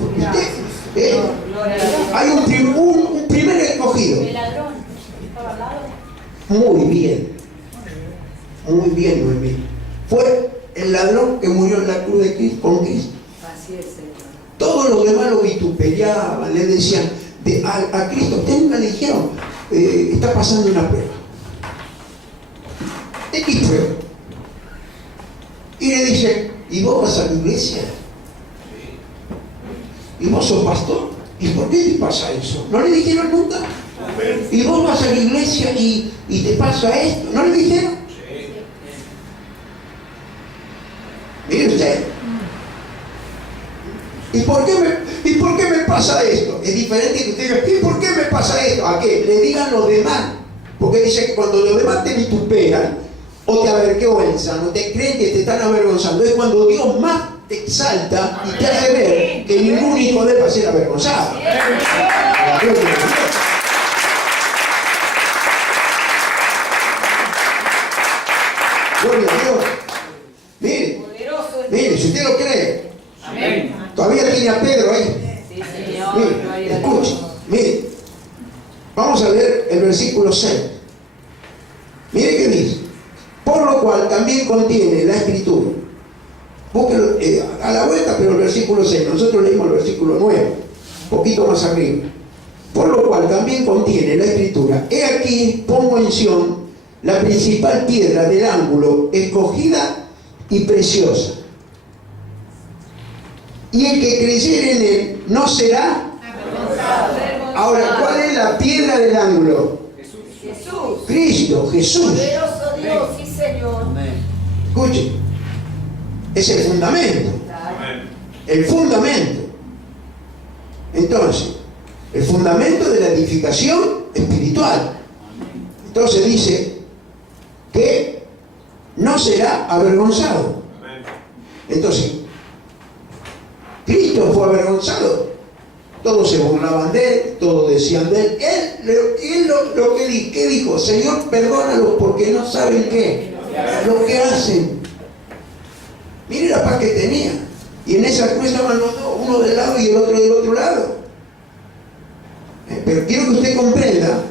Usted, Gloria a Dios. hay un primer escogido. El ladrón estaba al lado. Muy bien, Noemí. Fue el ladrón que murió en la cruz de Cristo, con Cristo. Así es, Señor. Todos los demás lo vituperiaban, le decían a Cristo, ustedes nunca le dijeron, está pasando una prueba. X prueba. Y le dice, ¿y vos vas a la iglesia? ¿Y vos sos pastor? ¿Y por qué te pasa eso? ¿No le dijeron nunca? ¿Y vos vas a la iglesia y te pasa esto? ¿No le dijeron? Mire usted. ¿Y por qué me pasa esto? Es diferente que usted diga, ¿y por qué me pasa esto? ¿A qué? Le digan los demás. Porque dice que cuando los demás te vituperan, o te avergüenzan, o te creen que te están avergonzando, es cuando Dios más te exalta y te hace ver que ningún hijo debe ser avergonzado. Gloria a Dios. Mire, si usted lo cree, Amén. todavía tiene a Pedro ahí. Sí, Señor. Mire, Gloria a escuche, Dios. mire. Vamos a ver el versículo 6. Mire qué dice. Por lo cual también contiene la escritura. Búsquelo a la vuelta, pero el versículo 6. Nosotros leímos el versículo 9, un poquito más arriba. Por lo cual también contiene la escritura. He aquí pongo en Sión la principal piedra del ángulo, escogida y preciosa. Y el que creyere en él no será. Ahora, ¿cuál es la piedra del ángulo? Jesús. Cristo, Jesús. Poderoso Dios, sí, Señor. Escuche, es el fundamento. El fundamento. Entonces, el fundamento de la edificación espiritual. Entonces dice que no será avergonzado. Entonces, Cristo fue avergonzado. Todos se burlaban de él, todos decían de él. Él lo que dijo, ¿qué dijo? Señor, perdónalos porque no saben qué, lo que hacen. Mire la paz que tenía. Y en esa cruz estaban los dos, uno del lado y el otro del otro lado. Pero quiero que usted comprenda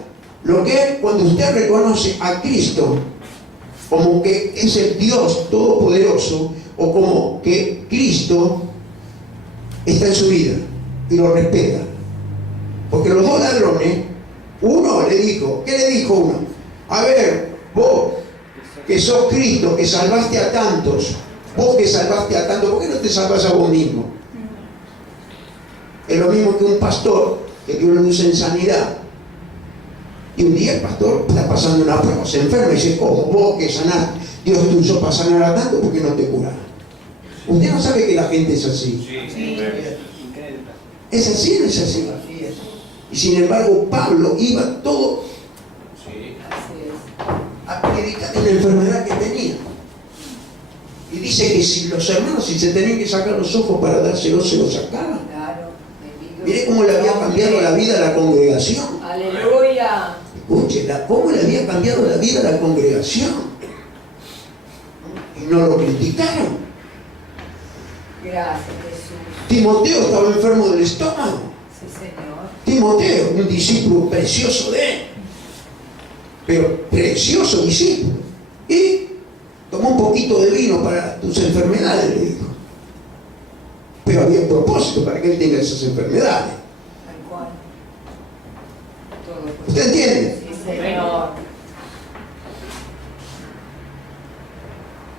lo que es cuando usted reconoce a Cristo como que es el Dios Todopoderoso, o como que Cristo está en su vida y lo respeta. Porque los dos ladrones, uno le dijo, ¿qué le dijo uno? A ver, vos que sos Cristo, que salvaste a tantos, vos que salvaste a tantos, ¿por qué no te salvas a vos mismo? Es lo mismo que un pastor que Dios lo usa en sanidad. Y un día el pastor está pasando una prueba, se enferma y dice, ¿cómo? Vos que sanaste, Dios te usó para sanar a tanto, ¿por qué no te curas? Usted no sabe que la gente es así. ¿Es así o no es así? Y sin embargo, Pablo iba todo a predicar en la enfermedad que tenía. Y dice que si los hermanos, si se tenían que sacar los ojos para dárselos, se los sacaban. Claro. Mire cómo le había cambiado la vida a la congregación. Aleluya. Escuche, cómo le había cambiado la vida a la congregación. Y no lo criticaron. Gracias, Jesús. Timoteo estaba enfermo del estómago. Sí, Señor. Timoteo, un discípulo precioso de él, pero precioso discípulo. Y tomó un poquito de vino para tus enfermedades, le dijo. Pero había un propósito para que él tenga esas enfermedades. Tal cual. Todo por ¿Usted entiende? Sí, Señor.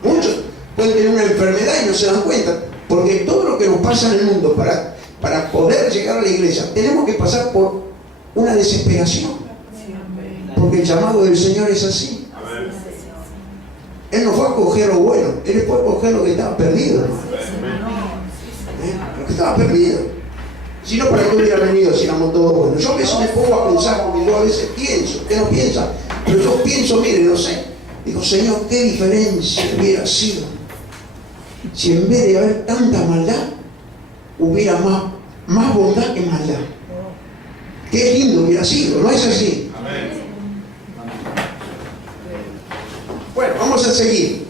Muchos pueden tener una enfermedad y no se dan cuenta, porque todo lo que nos pasa en el mundo para poder llegar a la iglesia, tenemos que pasar por una desesperación, porque el llamado del Señor es así. Él no fue a coger lo bueno, Él fue a coger lo que estaba perdido, hermano. Lo que estaba perdido. Si no, ¿para qué hubiera venido si éramos todos buenos? Yo a veces me pongo a pensar, porque yo a veces pienso, usted no piensa, pero yo pienso, mire, no sé, digo, Señor, qué diferencia hubiera sido si en vez de haber tanta maldad, hubiera más bondad que maldad. Qué lindo hubiera sido, ¿no es así? Amén. Bueno, vamos a seguir.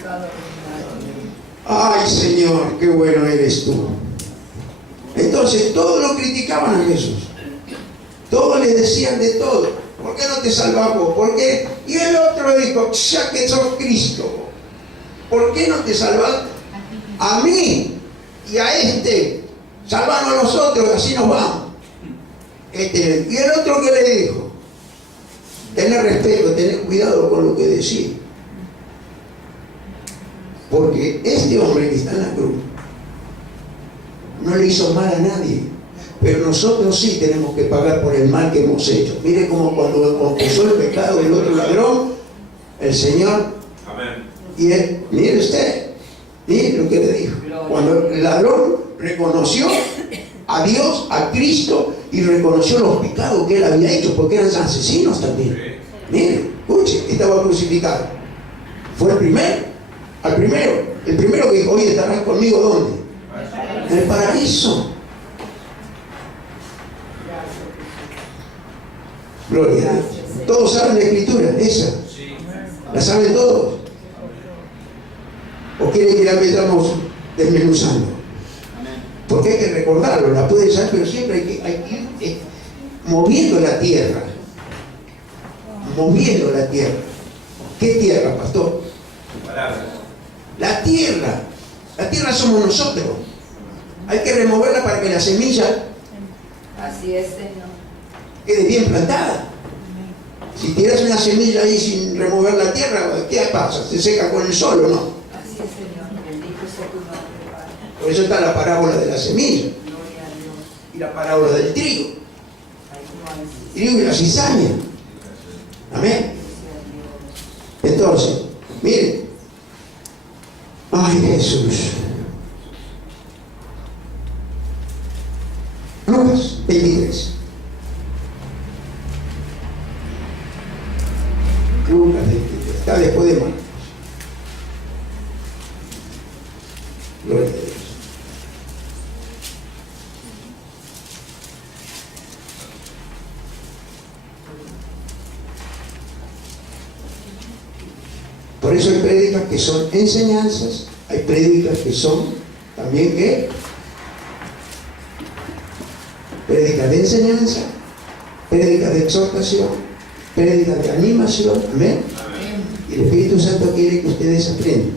Ay, Señor, qué bueno eres tú. Entonces, todos lo criticaban a Jesús. Todos le decían de todo. ¿Por qué no te salvamos? ¿Por qué? Y el otro dijo, ya que sos Cristo, ¿por qué no te salvas a mí y a este? Salvanos a nosotros, así nos vamos. Y el otro que le dijo, tener respeto, tener cuidado con lo que decís. Porque este hombre que está en la cruz no le hizo mal a nadie, pero nosotros sí tenemos que pagar por el mal que hemos hecho. Mire como cuando confesó el pecado del otro ladrón, el Señor, Amén. y él, mire usted, mire lo que le dijo. Cuando el ladrón reconoció a Dios, a Cristo, y reconoció los pecados que él había hecho, porque eran asesinos también. Mire, escuche, estaba crucificado. Fue el primero. El primero que dijo, oye, estarás conmigo, ¿dónde? En el paraíso. Gloria a Dios. Todos saben la escritura, esa. ¿La saben todos? ¿O quieren que la metamos desmenuzando? Porque hay que recordarlo, la pueden saber, pero siempre hay que ir moviendo la tierra. Moviendo la tierra. ¿Qué tierra, pastor? La tierra. La tierra somos nosotros. Hay que removerla para que la semilla Así es, Señor. quede bien plantada. Si tiras una semilla ahí sin remover la tierra, ¿qué pasa? ¿Se seca con el sol o no? Así es, Señor. Bendito sea tu nombre, Padre. Por eso está la parábola de la semilla Gloria a Dios. y la parábola del trigo. Ay, no es. Trigo y la cizaña. Amén. Entonces, miren. Ay, Jesús. Lucas 23. Lucas 23. Está después de Marcos. Gloria a Dios. Por eso hay prédicas que son enseñanzas, hay prédicas que son también ¿qué? Prédicas de enseñanza, prédicas de exhortación, prédicas de animación, amén. Y el Espíritu Santo quiere que ustedes aprendan.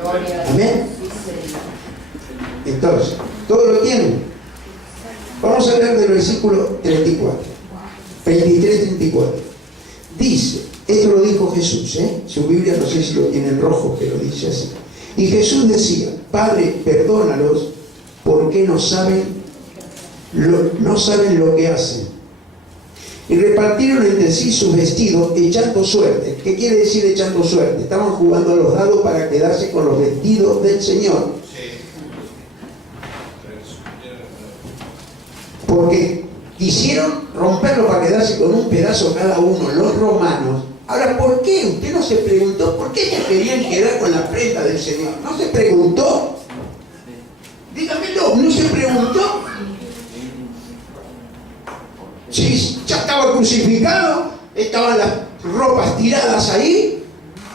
Gloria a Dios. Amén. Sí, Señor. Entonces, todo lo tienen. Vamos a hablar del versículo 34, 23-34. Dice, esto lo dijo Jesús, su Biblia no sé si lo tiene en rojo, pero dice así. Y Jesús decía, Padre, perdónalos porque no saben lo que hacen. Y repartieron entre sí sus vestidos echando suerte. ¿Qué quiere decir echando suerte? Estaban jugando a los dados para quedarse con los vestidos del Señor. Porque quisieron romperlo para quedarse con un pedazo cada uno, los romanos. Ahora, ¿por qué? Usted no se preguntó, ¿por qué se querían quedar con la prenda del Señor? ¿No se preguntó? Dígamelo, ¿no se preguntó? Si ya estaba crucificado, estaban las ropas tiradas ahí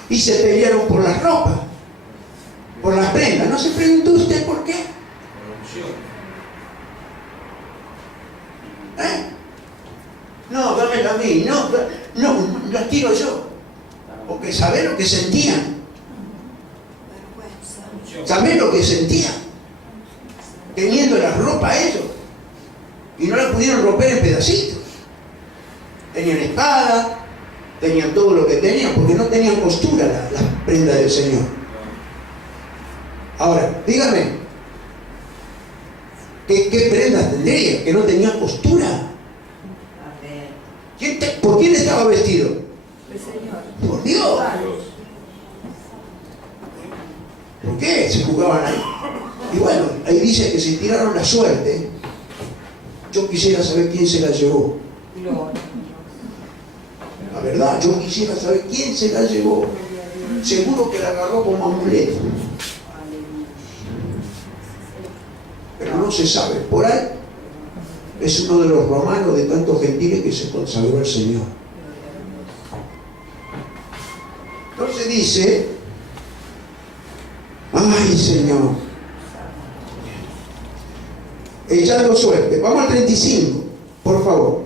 y se pelearon por las ropas, por las prendas. ¿No se preguntó usted por qué? No, dámelo a mí. No, las tiro yo. Porque ¿sabés lo que sentían? ¿Sabés lo que sentían? Teniendo la ropa ellos. Y no la pudieron romper en pedacitos. Tenían espada, tenían todo lo que tenían, porque no tenían costura las prendas del Señor. Ahora, dígame, ¿qué prendas tendría que no tenían costura? ¿Por quién estaba vestido? El Señor. Por Dios. ¿Por qué se jugaban ahí? Y bueno, ahí dice que se tiraron la suerte. Yo quisiera saber quién se la llevó. La verdad, yo quisiera saber quién se la llevó. Seguro que la agarró como amuleto. Pero no se sabe. Por ahí es uno de los romanos de tantos gentiles que se consagró al Señor. Entonces dice, ay Señor, echando suerte. Vamos al 35, por favor.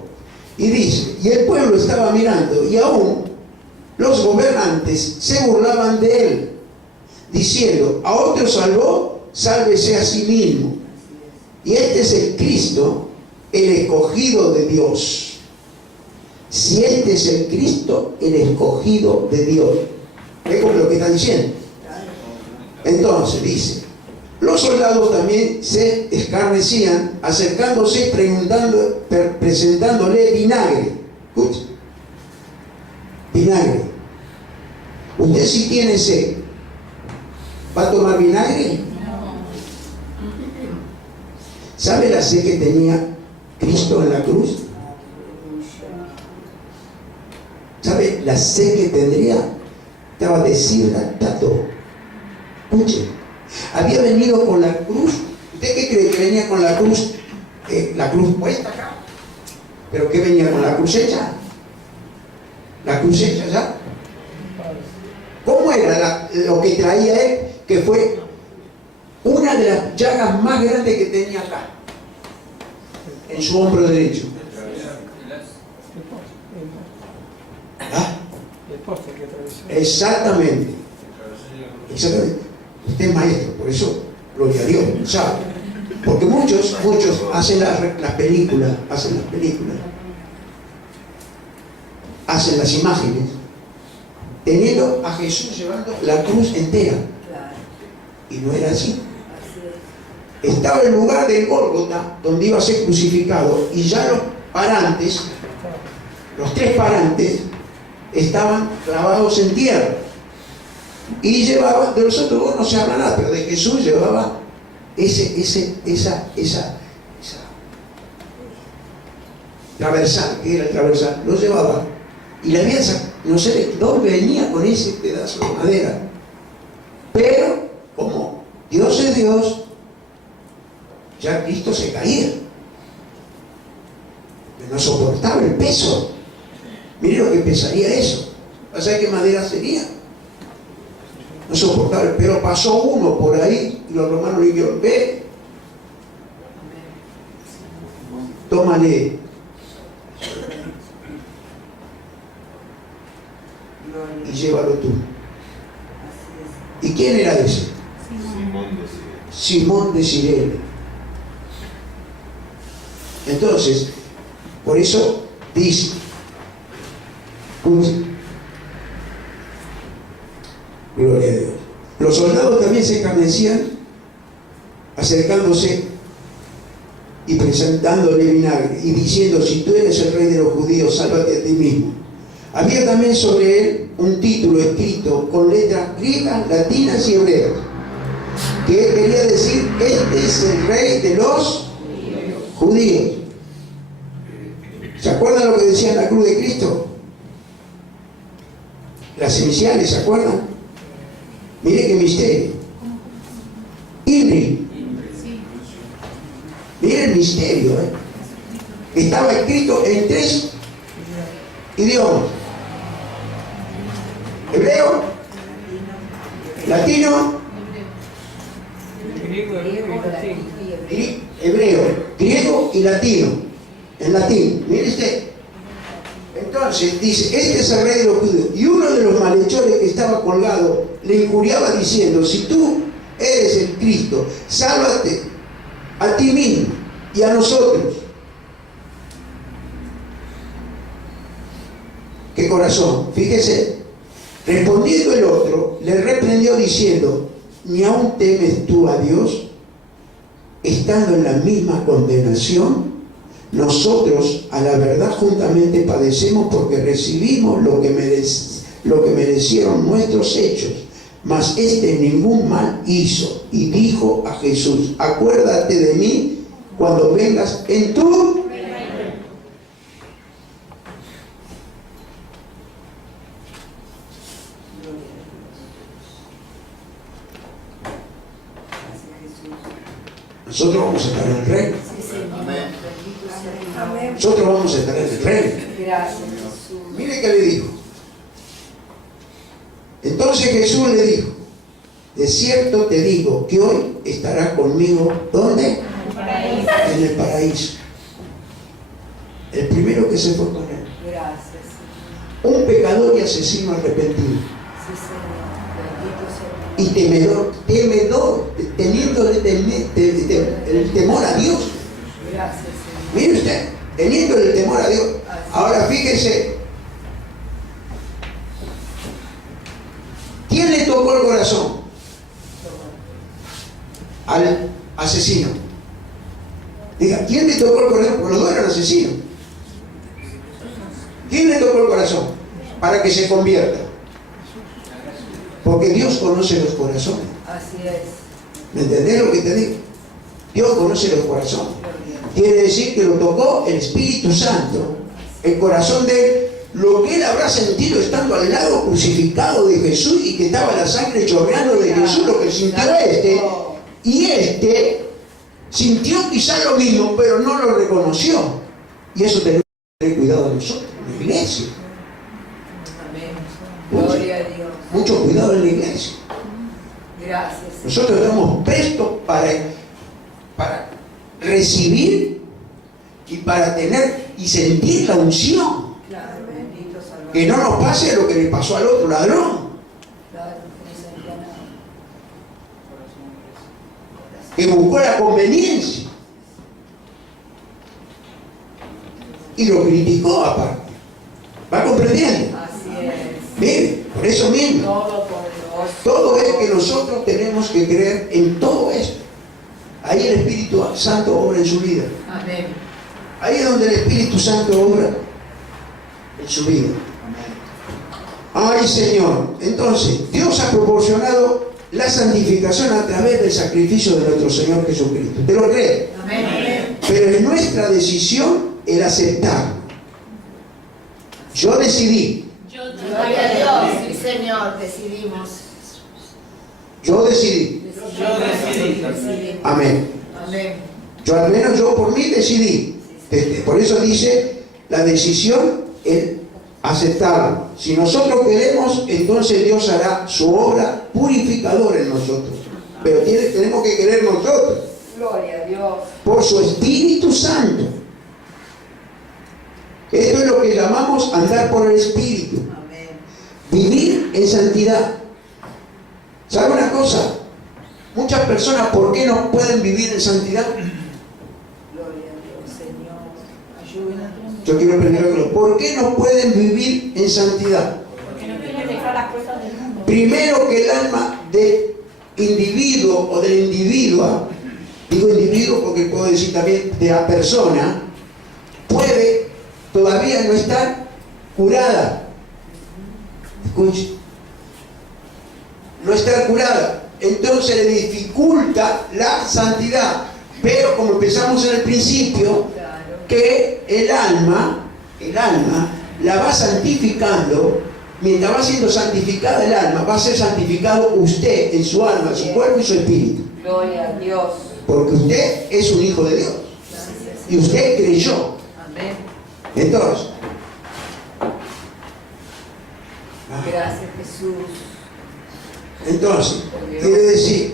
Y dice, y el pueblo estaba mirando, y aún los gobernantes se burlaban de él, diciendo, a otro salvó, sálvese a sí mismo. Y este es el Cristo, el escogido de Dios. Si este es el Cristo, el escogido de Dios. ¿Ve lo que está diciendo? Entonces dice, los soldados también se escarnecían, acercándose, presentándole vinagre. Escucha. Vinagre. Usted si tiene sed, ¿va a tomar vinagre? ¿Sabe la sed que tenía Cristo en la cruz? ¿Sabe la sed que tendría? Estaba deshidratado. Escuche, había venido con la cruz. ¿Usted qué cree que venía con la cruz? La cruz puesta acá. ¿Pero qué venía con la cruz hecha? La cruz hecha ya. ¿Cómo era lo que traía él? Que fue una de las llagas más grandes que tenía acá, en su hombro derecho. ¿Ah? Exactamente. Exactamente. Usted es maestro, por eso, gloria a Dios, ¿sabe? Porque muchos hacen las películas, hacen las imágenes, teniendo a Jesús llevando la cruz entera. Y no era así. Estaba el lugar del Gólgota, donde iba a ser crucificado, y ya los parantes, los tres parantes, estaban clavados en tierra. Y llevaba, de los otros dos no se habla nada, pero de Jesús llevaba esa traversal, que era el traversal, lo llevaba. Y le habían sacado, no sé, no venía con ese pedazo de madera. Pero, como Dios es Dios, ya Cristo se caía. No soportaba el peso. Mire lo que pesaría eso. ¿Sabes qué madera sería? No soportaba. Pero pasó uno por ahí y los romanos le dijeron, ve, tómale. Y llévalo tú. ¿Y quién era ese? Simón de Cirene. Entonces, por eso dice, gloria a Dios. Los soldados también se escarnecían, acercándose y presentándole vinagre y diciendo, si tú eres el rey de los judíos, sálvate a ti mismo. Había también sobre él un título escrito con letras griegas, latinas y hebreas, que quería decir, este es el rey de los judíos. ¿Se acuerdan lo que decía en la cruz de Cristo? Las iniciales, ¿se acuerdan? Mire qué misterio. INRI. Mire el misterio, Estaba escrito en 3 idiomas: hebreo, latino, y latino. En latín. Mire usted. Entonces dice, este es el rey de los judíos. Y uno de los malhechores que estaba colgado le injuriaba diciendo, si tú eres el Cristo, sálvate a ti mismo y a nosotros. ¿Qué corazón? Fíjese. Respondiendo el otro, le reprendió diciendo, ¿ni aún temes tú a Dios, estando en la misma condenación? Nosotros, a la verdad, juntamente padecemos porque recibimos lo que merecieron nuestros hechos, mas este ningún mal hizo. Y dijo a Jesús, acuérdate de mí cuando vengas en tu reino. Nosotros vamos a estar en el reino. Nosotros vamos a estar en el reino. Gracias, Jesús. Mire qué le dijo. Entonces Jesús le dijo, de cierto te digo que hoy estarás conmigo, ¿dónde? En el paraíso. En el paraíso. El primero que se fue con él. Gracias, Un pecador y asesino arrepentido. sí, Señor. Bendito sea. Y temedor, teniéndole el temor a Dios. Gracias, Señor. Mire usted, teniéndole el temor a Dios. Ahora fíjese, ¿quién le tocó el corazón? Al asesino. Diga, ¿quién le tocó el corazón? Porque los dos eran asesinos. ¿Quién le tocó el corazón? Para que se convierta. Porque Dios conoce los corazones. Así es. ¿Me entendés lo que te digo? Dios conoce los corazones. Quiere decir que lo tocó el Espíritu Santo, el corazón de él, lo que él habrá sentido estando al lado crucificado de Jesús y que estaba la sangre chorreando de Jesús, lo que sintió y este sintió quizá lo mismo, pero no lo reconoció. Y eso tenemos que tener cuidado de nosotros, en la iglesia. Amén. Gloria a Dios. Mucho cuidado en la iglesia. Gracias, Señor. Nosotros estamos prestos para recibir y para tener y sentir la unción. Claro, bendito Salvador. Que no nos pase lo que le pasó al otro ladrón, Claro, que no sentía nada. que buscó la conveniencia y lo criticó aparte. ¿Va comprendiendo? Así es. Mire, por eso mismo, Todopoderoso. todo es que nosotros tenemos que creer en todo esto. Ahí el Espíritu Santo obra en su vida. Amén. Ahí es donde el Espíritu Santo obra en su vida. Ay, Señor. Entonces, Dios ha proporcionado la santificación a través del sacrificio de nuestro Señor Jesucristo. ¿Te lo crees? Amén. Pero es nuestra decisión el aceptar. Yo decidí. Gloria a Dios, sí Señor, decidimos. Yo decidí. Decidimos. Amén. Amén. Yo al menos yo por mí decidí. Por eso dice la decisión, el aceptarlo. Si nosotros queremos, entonces Dios hará su obra purificadora en nosotros. Pero tenemos que querer nosotros. Gloria a Dios. Por su Espíritu Santo. Esto es lo que llamamos andar por el Espíritu. Amén. Vivir en santidad. ¿Sabe una cosa? Muchas personas, ¿por qué no pueden vivir en santidad? Gloria a Dios, Señor. Ayúdanos. Yo quiero aprender algo. ¿Por qué no pueden vivir en santidad? Porque no quieren dejar las cosas del mundo. Primero, que el alma del individuo o del individua, digo individuo porque puedo decir también de la persona, puede todavía no estar curada. Escuche. No estar curada. Entonces le dificulta la santidad. Pero como empezamos en el principio, Claro. que el alma la va santificando. Mientras va siendo santificada el alma, va a ser santificado usted en su alma, su cuerpo y su espíritu. Gloria a Dios. Porque usted es un hijo de Dios. Gracias, Y usted creyó. Amén. Entonces, Gracias, Jesús. entonces, quiere decir,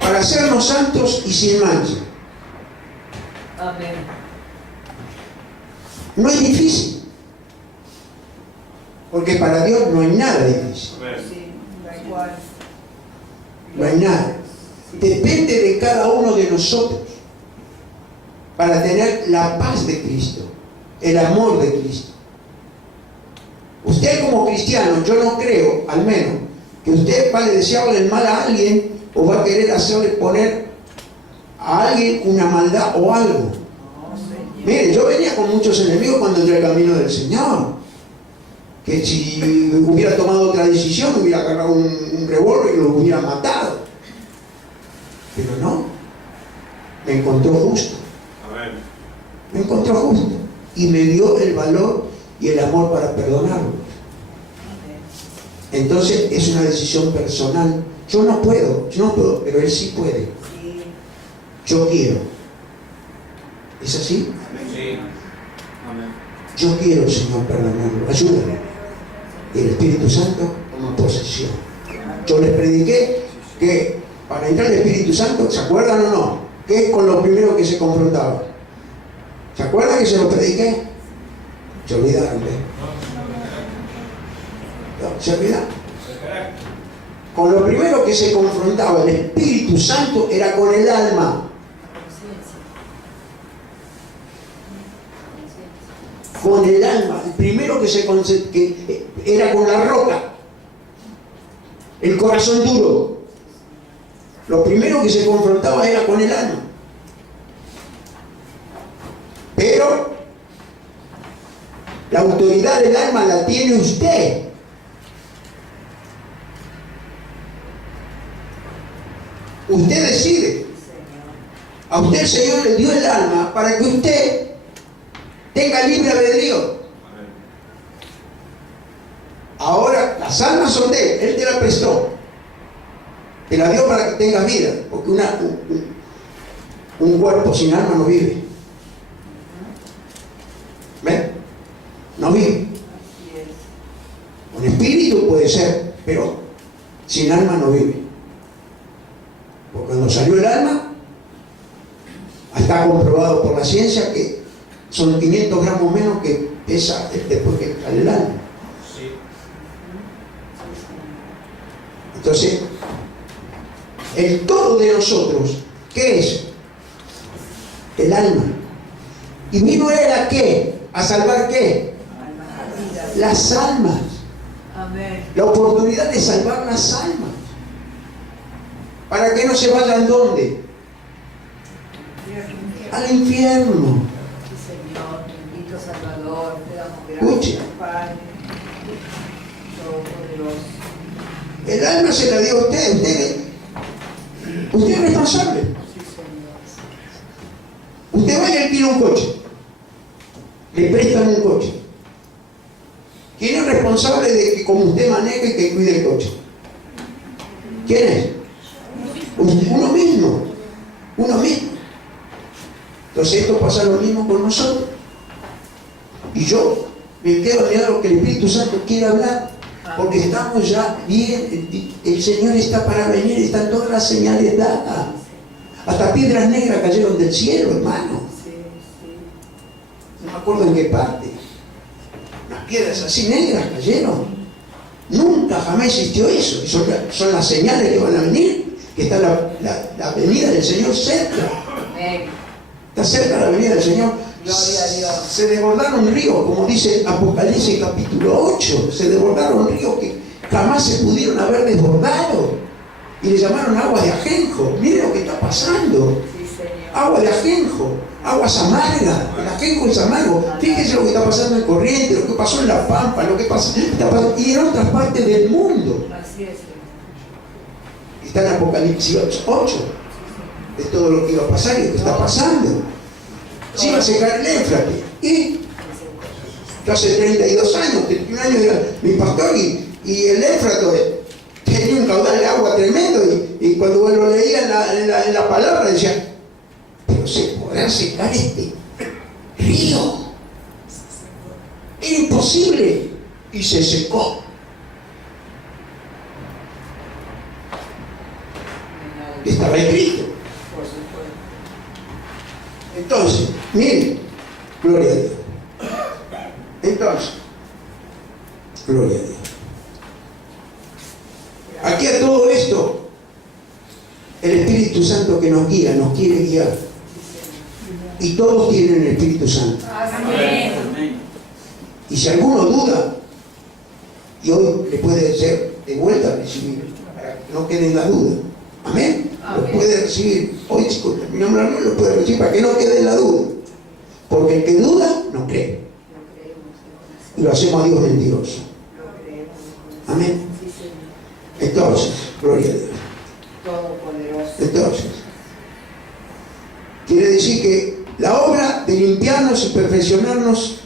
para sernos santos y sin mancha, Amén. No es difícil. Porque para Dios no hay nada difícil. Sí, da igual. No hay nada. Depende de cada uno de nosotros para tener la paz de Cristo, el amor de Cristo. Usted como cristiano, yo no creo, al menos, que usted va a desearle el mal a alguien o va a querer hacerle poner a alguien una maldad o algo. Mire, yo venía con muchos enemigos cuando entré al camino del Señor. Que si hubiera tomado otra decisión, hubiera agarrado un revólver y lo hubiera matado. Pero no, me encontró justo. Me encontró justo y me dio el valor y el amor para perdonarlo. Entonces es una decisión personal. Yo no puedo, pero Él sí puede. Yo quiero. ¿Es así? Sí. Yo quiero, Señor, perdonarlo. Ayúdame. Y el Espíritu Santo toma posesión. Yo les prediqué que para entrar el Espíritu Santo, ¿se acuerdan o no? ¿Qué es con lo primero que se confrontaba? ¿Se acuerdan que se lo prediqué? Se olvidaron, ¿eh? No, ¿se olvidaron? Con lo primero que se confrontaba el Espíritu Santo era con el alma. Con el alma. El primero que era con la roca. El corazón duro. Lo primero que se confrontaba era con el alma. Pero la autoridad del alma la tiene usted. Usted decide. A usted el Señor le dio el alma para que usted tenga libre albedrío. Ahora las almas son de Él. Él te la prestó. Te la dio para que tengas vida. Porque un cuerpo sin alma no vive. ¿Ven? No vive. Un espíritu puede ser, pero sin alma no vive. Porque cuando salió el alma, está comprobado por la ciencia que son 500 gramos menos que pesa después que sale el alma. Entonces, el todo de nosotros, ¿qué es? El alma. ¿Y vino Él a qué? ¿A salvar qué? Las almas. Amén. La oportunidad de salvar las almas. ¿Para que no se vayan dónde? Al infierno. Sí, Señor, bendito Salvador, te damos Escuche. gracias, Padre. Todopoderoso. El alma se la dio a usted. Usted es responsable. Sí, Señor. Usted va y alquila un coche. Le prestan un coche. ¿Quién es responsable de que como usted maneje y que cuide el coche? ¿Quién es? Uno mismo. Uno mismo. Entonces esto pasa lo mismo con nosotros. Y yo me quedo mirando lo que el Espíritu Santo quiere hablar. Porque estamos ya bien. El Señor está para venir. Están todas las señales dadas. Hasta piedras negras cayeron del cielo, hermano. No me acuerdo en qué parte. Unas piedras así negras cayeron. Nunca jamás existió eso. Son las señales que van a venir. Que está la venida del Señor cerca. Amén. Está cerca la venida del Señor. Gloria a Dios. Se desbordaron ríos, como dice Apocalipsis capítulo 8. Se desbordaron ríos que jamás se pudieron haber desbordado. Y le llamaron aguas de ajenjo. Mire lo que está pasando. Sí, Señor. Agua de ajenjo, aguas amargas. El ajenjo es amargo. Fíjese lo que está pasando en Corrientes, lo que pasó en La Pampa, lo que está pasando y en otras partes del mundo. Así es, Señor. Está en Apocalipsis 8 de todo lo que iba a pasar y lo que está pasando. Se iba a secar el Éufrates. Y yo hace 32 años, 31 años era mi pastor y el Éufrates tenía un caudal de agua tremendo y cuando lo leía en la palabra decía, pero se podrá secar este río. Era imposible. Y se secó. Estaba escrito. Por supuesto. Entonces, Miren, gloria a Dios. Entonces, gloria a Dios. Aquí a todo esto, el Espíritu Santo que nos guía, nos quiere guiar. Y todos tienen el Espíritu Santo. Amén. Y si alguno duda, y hoy le puede ser de vuelta a recibir, para que no quede en la duda. Amén. Lo puede recibir. Hoy, si terminamos la reunión, lo puede recibir para que no quede en la duda. Porque el que duda, no cree. Y lo hacemos a Dios mentiroso. Amén. Entonces, gloria a Dios. Todopoderoso. Entonces, quiere decir que la obra de limpiarnos y perfeccionarnos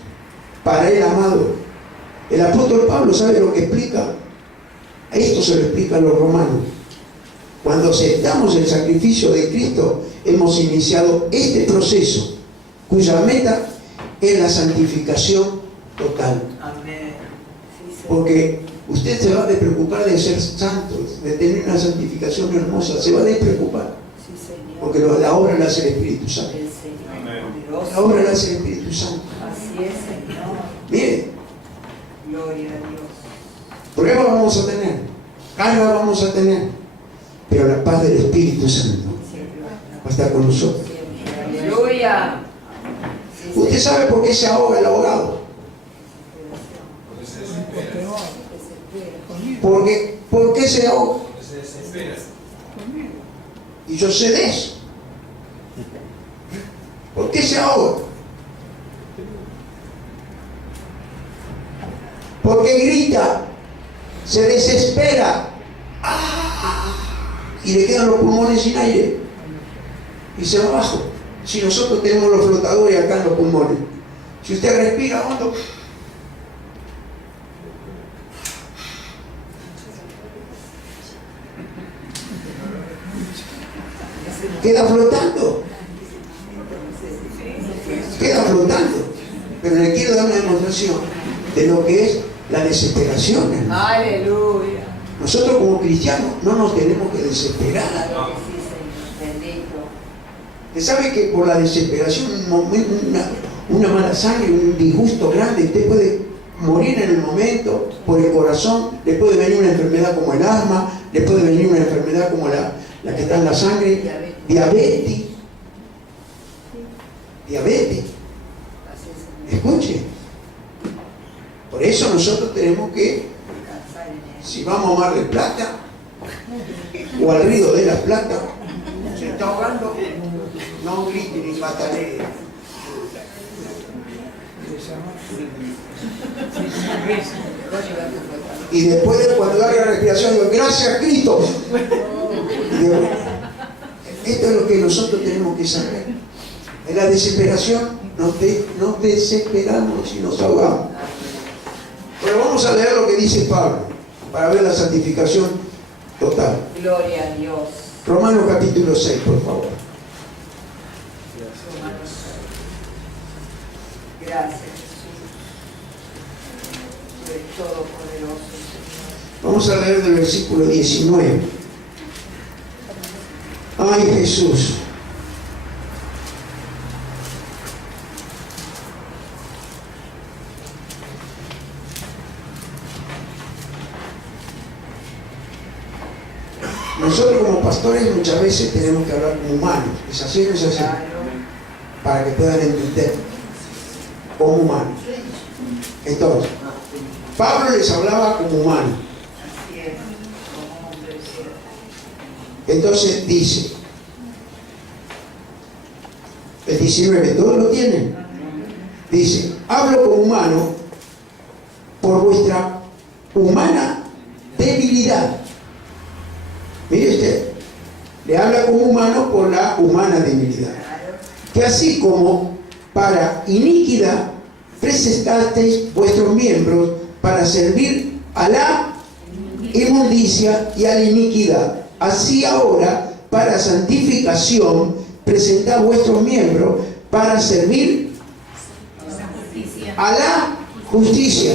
para el amado. El apóstol Pablo sabe lo que explica. Esto se lo explica a los romanos. Cuando aceptamos el sacrificio de Cristo, hemos iniciado este proceso, cuya meta es la santificación total. Amén. Porque usted se va a despreocupar de ser santo, de tener una santificación hermosa, se va a despreocupar. Sí, Señor. Porque la obra la hace el Espíritu Santo. El Señor La poderoso. obra la hace el Espíritu Santo. Así es, Señor. Mire, Gloria a Dios. prueba vamos a tener, carga vamos a tener, pero la paz del Espíritu Santo va a estar con nosotros. Aleluya. Sí, ¿Usted sabe por qué se ahoga el abogado? Porque, ¿por qué se ahoga? Y yo sé de eso. ¿Por qué se ahoga? Porque grita, se desespera, ¡ah! Y le quedan los pulmones sin aire y se va abajo. Si nosotros tenemos los flotadores acá en los pulmones, si usted respira hondo, queda flotando, pero le quiero dar una demostración de lo que es la desesperación, hermano. Aleluya. Nosotros como cristianos no nos tenemos que desesperar. Claro que sí, Señor. Bendito. Usted sabe que por la desesperación, una mala sangre, un disgusto grande, usted puede morir en el momento por el corazón, le puede venir una enfermedad como el asma, le puede venir una enfermedad como la que está en la sangre, diabetes. Así es, Señor. Escuche. Por eso nosotros tenemos que, Descansar en Él. si vamos a Mar del Plata o al Río de la Plata, se está ahogando, no grite ni patalee. Y después de cuando haga respiración, digo, gracias Cristo. Y digo, esto es lo que nosotros tenemos que saber. En la desesperación nos desesperamos y nos ahogamos. Pero vamos a leer lo que dice Pablo para ver la santificación total. Gloria a Dios. Romanos capítulo 6, por favor. Romanos 6. Gracias, Jesús. Tú eres todopoderoso, Señor. Vamos a leer del versículo 19. Ay, Jesús. Nosotros como pastores muchas veces tenemos que hablar como humanos. Es así o no es así. Claro. Para que puedan entender como humanos. Entonces, Pablo les hablaba como humanos. Así es, como hombre de cielo. Entonces dice, el 19, ¿todos lo tienen? Dice, hablo como humano por vuestra humana debilidad. Mire usted, le habla como humano por la humana debilidad. Que así como para iniquidad presentasteis vuestros miembros para servir a la inmundicia y a la iniquidad, así ahora para santificación presentad vuestros miembros para servir a la justicia.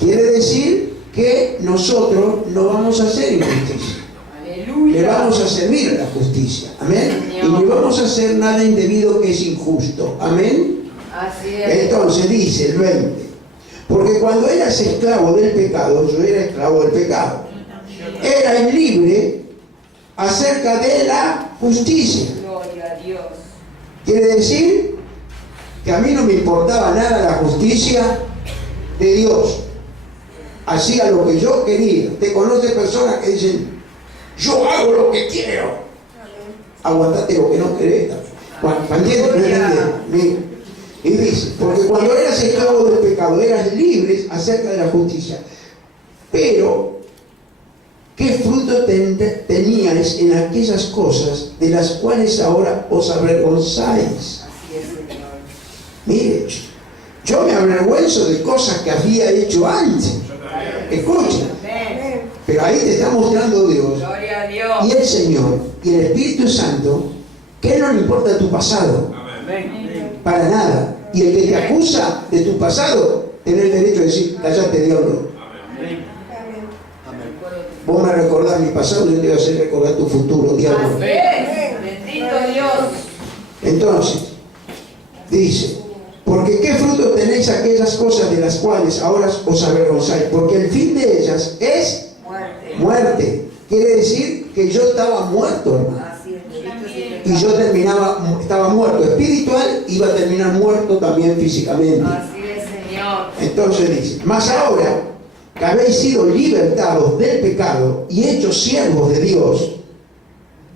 Quiere decir que nosotros no vamos a hacer injusticia. Aleluya. le vamos a servir a la justicia. Amén. Y no vamos a hacer nada indebido que es injusto. Amén. Así es. Entonces dice el 20. Porque cuando eras esclavo del pecado, yo era esclavo del pecado, eras libre acerca de la justicia. Gloria a Dios. Quiere decir que a mí no me importaba nada la justicia de Dios. Hacía lo que yo quería. Te conoce personas que dicen, yo hago lo que quiero. Aguantate lo que no querés. ¿Entiendes? Y dice, porque cuando eras esclavo del pecado, eras libre acerca de la justicia. Pero, ¿qué fruto teníais en aquellas cosas de las cuales ahora os avergonzáis? Así es, Señor. Mire, yo me avergüenzo de cosas que había hecho antes. Escucha, Amén. pero ahí te está mostrando Dios Gloria a Dios. y el Señor y el Espíritu Santo que no le importa tu pasado, para nada. Y el que te acusa de tu pasado, tiene el derecho de decir, cállate, diablo. Vos me recordás mi pasado, yo te voy a hacer recordar tu futuro, diablo. Así es. Bendito Dios. Entonces, dice, porque qué fruto tenéis aquellas cosas de las cuales ahora os avergonzáis, porque el fin de ellas es Muerte. muerte. Quiere decir que yo estaba muerto, hermano. Así es, bendito sea el Y yo estaba muerto espiritual, iba a terminar muerto también físicamente. Así es, Señor. Entonces dice, mas ahora que habéis sido libertados del pecado y hechos siervos de Dios,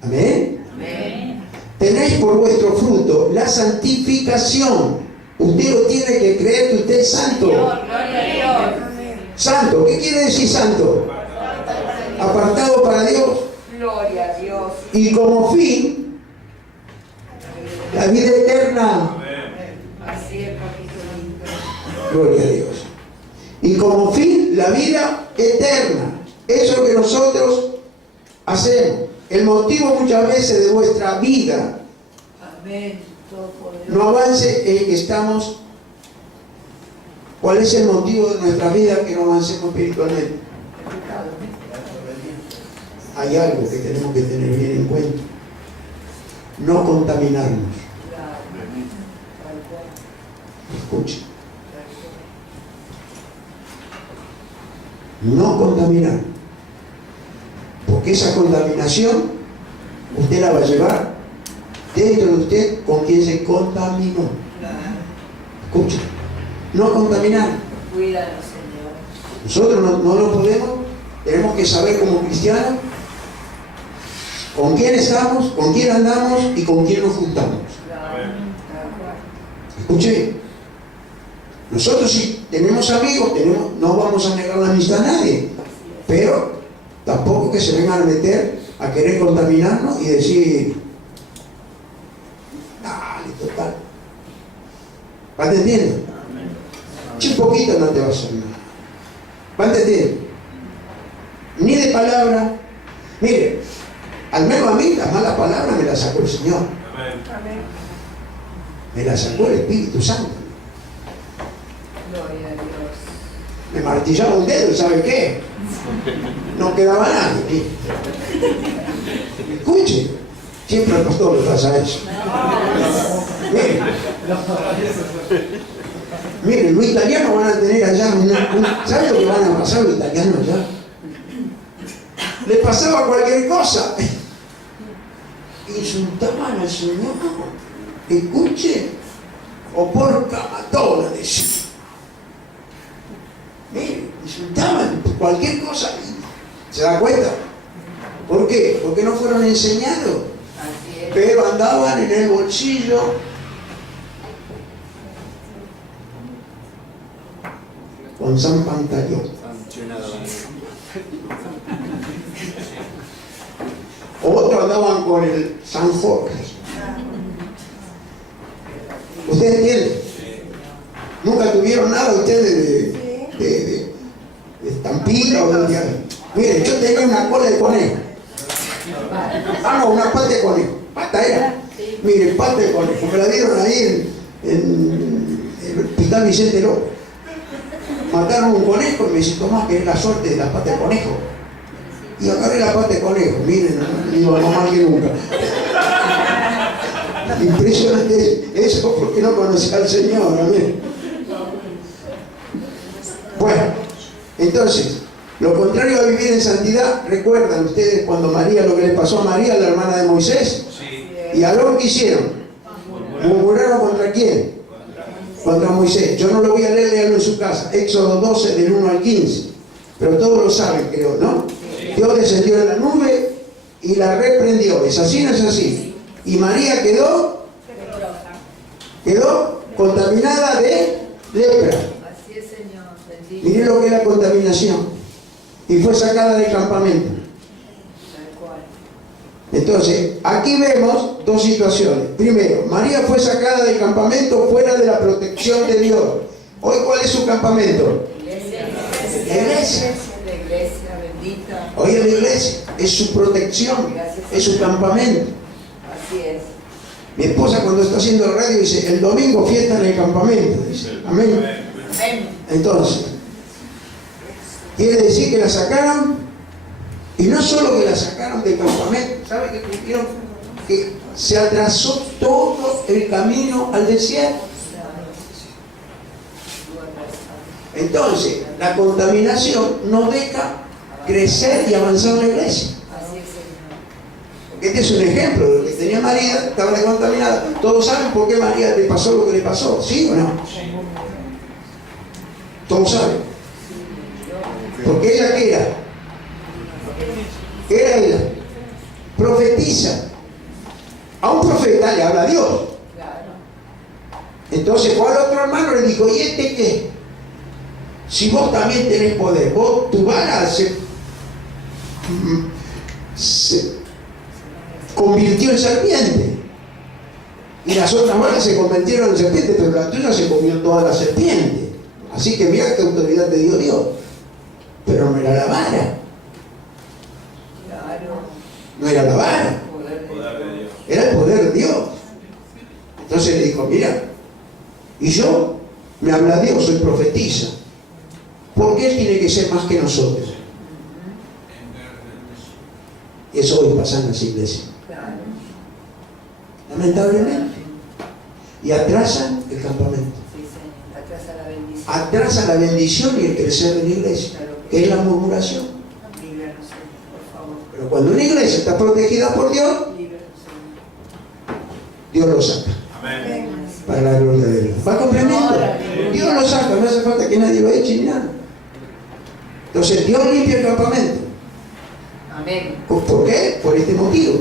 amén, Amén. tenéis por vuestro fruto la santificación. Usted lo tiene que creer que usted es santo. Señor, gloria a Dios. Santo, ¿qué quiere decir santo? Apartado para Dios. Gloria a Dios. Y como fin, la vida eterna. Así es, papito lindo. Gloria a Dios. Y como fin, la vida eterna. Eso es lo que nosotros hacemos. El motivo muchas veces de vuestra vida Amén. Todopoderoso. no avance es que estamos. ¿Cuál es el motivo de nuestra vida que no avancemos espiritualmente? El pecado. Hay algo que tenemos que tener bien en cuenta. No contaminarnos. Claro. Tal cual. Escuche. No contaminar. Porque esa contaminación usted la va a llevar dentro de usted con quien se contaminó. Escuche. No contaminar. Cuídanos, Señor. Nosotros no lo podemos. Tenemos que saber como cristianos con quién estamos, con quién andamos y con quién nos juntamos. Claro. Tal cual. Escuche, nosotros si tenemos amigos, no vamos a negar la amistad a nadie, pero tampoco que se vengan a meter a querer contaminarnos y decir, dale, total. ¿Va entendiendo? Un poquito no te va a hacer nada. ¿Va entendiendo? Ni de palabra. Mire, al menos a mí las malas palabras me las sacó el Señor. Me las sacó el Espíritu Santo. Gloria a Dios. Me martillaba un dedo, ¿sabe qué? No quedaba nadie. Escuche, siempre al pastor le pasa eso. Mire, los italianos van a tener allá ¿sabe lo que van a pasar los italianos allá? Les pasaba cualquier cosa. Insultaban al Señor. Escuche, o porca matona, decía. Mire, insultaban por cualquier cosa. ¿Se da cuenta? ¿Por qué? Porque no fueron enseñados. Así es. Pero andaban en el bolsillo. Con San Pantaleón. Otros andaban con el San Jorge. ¿Ustedes entienden? Nunca tuvieron nada ustedes de estampita o de diario. Miren, yo tenía una cola de conejo. Ah, no, una pata de conejo. Pata era. Miren, pata de conejo. Me la dieron ahí en el Hospital Vicente López. Mataron un conejo y me dice, Tomás, que es la suerte de la pata de conejo. y agarré la pata de conejo. Miren, iba más mal que nunca. Impresionante eso, porque no conocía al Señor, amén. Bueno, entonces, lo contrario a vivir en santidad, ¿recuerdan ustedes cuando María, lo que le pasó a María, la hermana de Moisés? Sí. ¿Y a lo que hicieron? ¿Murmuraron contra quién? Contra Moisés. Yo no lo voy a leer, léanlo en su casa. Éxodo 12, del 1 al 15. Pero todos lo saben, creo, ¿no? Dios descendió de la nube y la reprendió. ¿Es así o no es así? Y María quedó contaminada de lepra. Así es, Señor. Bendito. Miren lo que es la contaminación. Y fue sacada del campamento. Tal cual. Entonces, aquí vemos dos situaciones. Primero, María fue sacada del campamento fuera de la protección de Dios. Hoy, ¿cuál es su campamento? Iglesia. La iglesia. La iglesia bendita. Hoy en la iglesia es su protección, es su campamento. Así es. Mi esposa cuando está haciendo la radio dice, el domingo fiesta en el campamento. Dice, amén. Amén. Entonces, quiere decir que la sacaron, y no solo que la sacaron del campamento, ¿sabe qué cumplieron? Que se atrasó todo el camino al desierto. Entonces, la contaminación no deja crecer y avanzar la iglesia. Así es, Señor. Porque este es un ejemplo de lo que tenía María, estaba contaminada. Todos saben por qué María le pasó lo que le pasó, ¿sí o no? Todos saben. Porque ella, ¿qué era? ¿Qué era ella? Profetiza. A un profeta le habla Dios. Claro. Entonces fue al otro hermano y le dijo, ¿y este qué? Si vos también tenés poder, vos, tu vara se convirtió en serpiente. Y las otras varas se convirtieron en serpiente, pero la tuya se comió toda la serpiente. Así que mira qué autoridad te dio Dios. Pero no era la vara. Claro. No era la vara. Poder de Dios. Era el poder de Dios. Entonces le dijo, mira, y yo, me habla Dios, soy profetiza. ¿Por qué Él tiene que ser más que nosotros? Y eso hoy pasa en las iglesias. Claro. Lamentablemente. Y atrasan el campamento. Sí, Señor. Atrasa la bendición. Atrasa la bendición y el crecer de la iglesia, que es la murmuración. Líbranos, Señor, por favor. Pero cuando una iglesia está protegida por Dios, Líbranos, Señor. Dios lo saca. Amén. Para la gloria de Dios. ¿Va comprendiendo? Dios lo saca, no hace falta que nadie lo eche ni nada. Entonces Dios limpia el campamento. Amén. ¿Por qué? Por este motivo.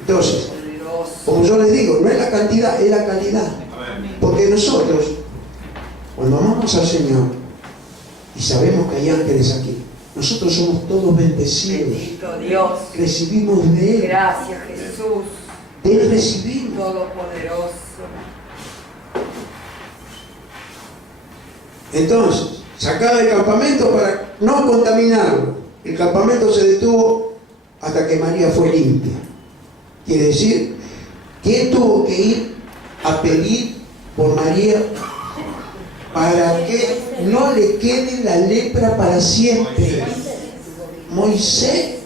Entonces, Poderoso. como yo les digo, no es la cantidad, es la calidad. Amén. Porque nosotros, cuando amamos al Señor y sabemos que hay ángeles aquí, nosotros somos todos bendecidos. Bendito Dios. Recibimos de Él. Gracias, Jesús. De Él recibimos. Todopoderoso. Entonces, sacaba del campamento para no contaminarlo. El campamento se detuvo hasta que María fue limpia. Quiere decir, ¿quién tuvo que ir a pedir por María para que no le quede la lepra para siempre? Moisés.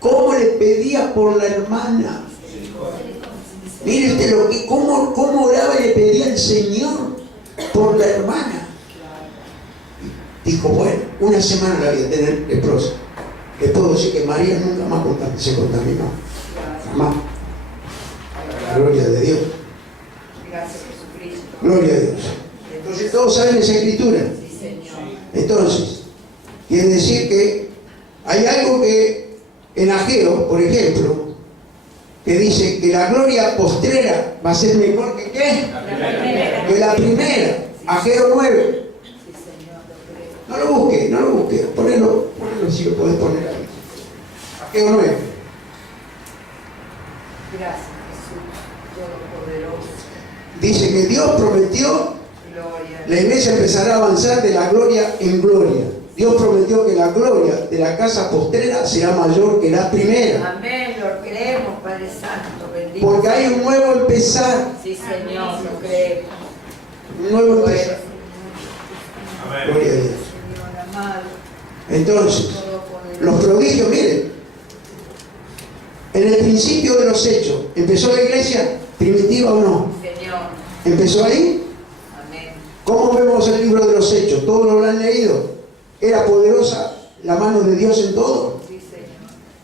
¿Cómo le pedía por la hermana? Mire usted cómo oraba y le pedía al Señor por la hermana. Dijo, bueno, una semana la voy a tener leprosa. Le puedo decir que María nunca más se contaminó. Jamás. La gloria de Dios. Gracias, Jesucristo. Gloria a Dios. Entonces todos saben esa escritura. Sí, Señor. Entonces, quiere decir que hay algo que en Ageo, por ejemplo, que dice que la gloria postrera va a ser mejor que ¿qué? Que la primera. Ageo 9. Sí, Señor, lo creo. No lo busque. Ponelo si lo podés poner ahí. Ageo 9. Gracias, Jesús. Todopoderoso. Dice que Dios prometió, Gloria. la iglesia empezará a avanzar de la gloria en gloria. Dios prometió que la gloria de la casa postrera será mayor que la primera. Amén. Lo creemos, Padre Santo. Bendito. Porque hay un nuevo empezar. Sí, Señor, lo creemos. Un nuevo Bueno, empezar. Amén. Gloria a Dios. Señor amado. Entonces, los prodigios, miren, en el principio de los hechos, ¿empezó la iglesia primitiva o no? Señor. ¿Empezó ahí? Amén. ¿Cómo vemos el libro de los hechos? ¿Todos lo han leído? ¿Era poderosa la mano de Dios en todo? Sí, Señor.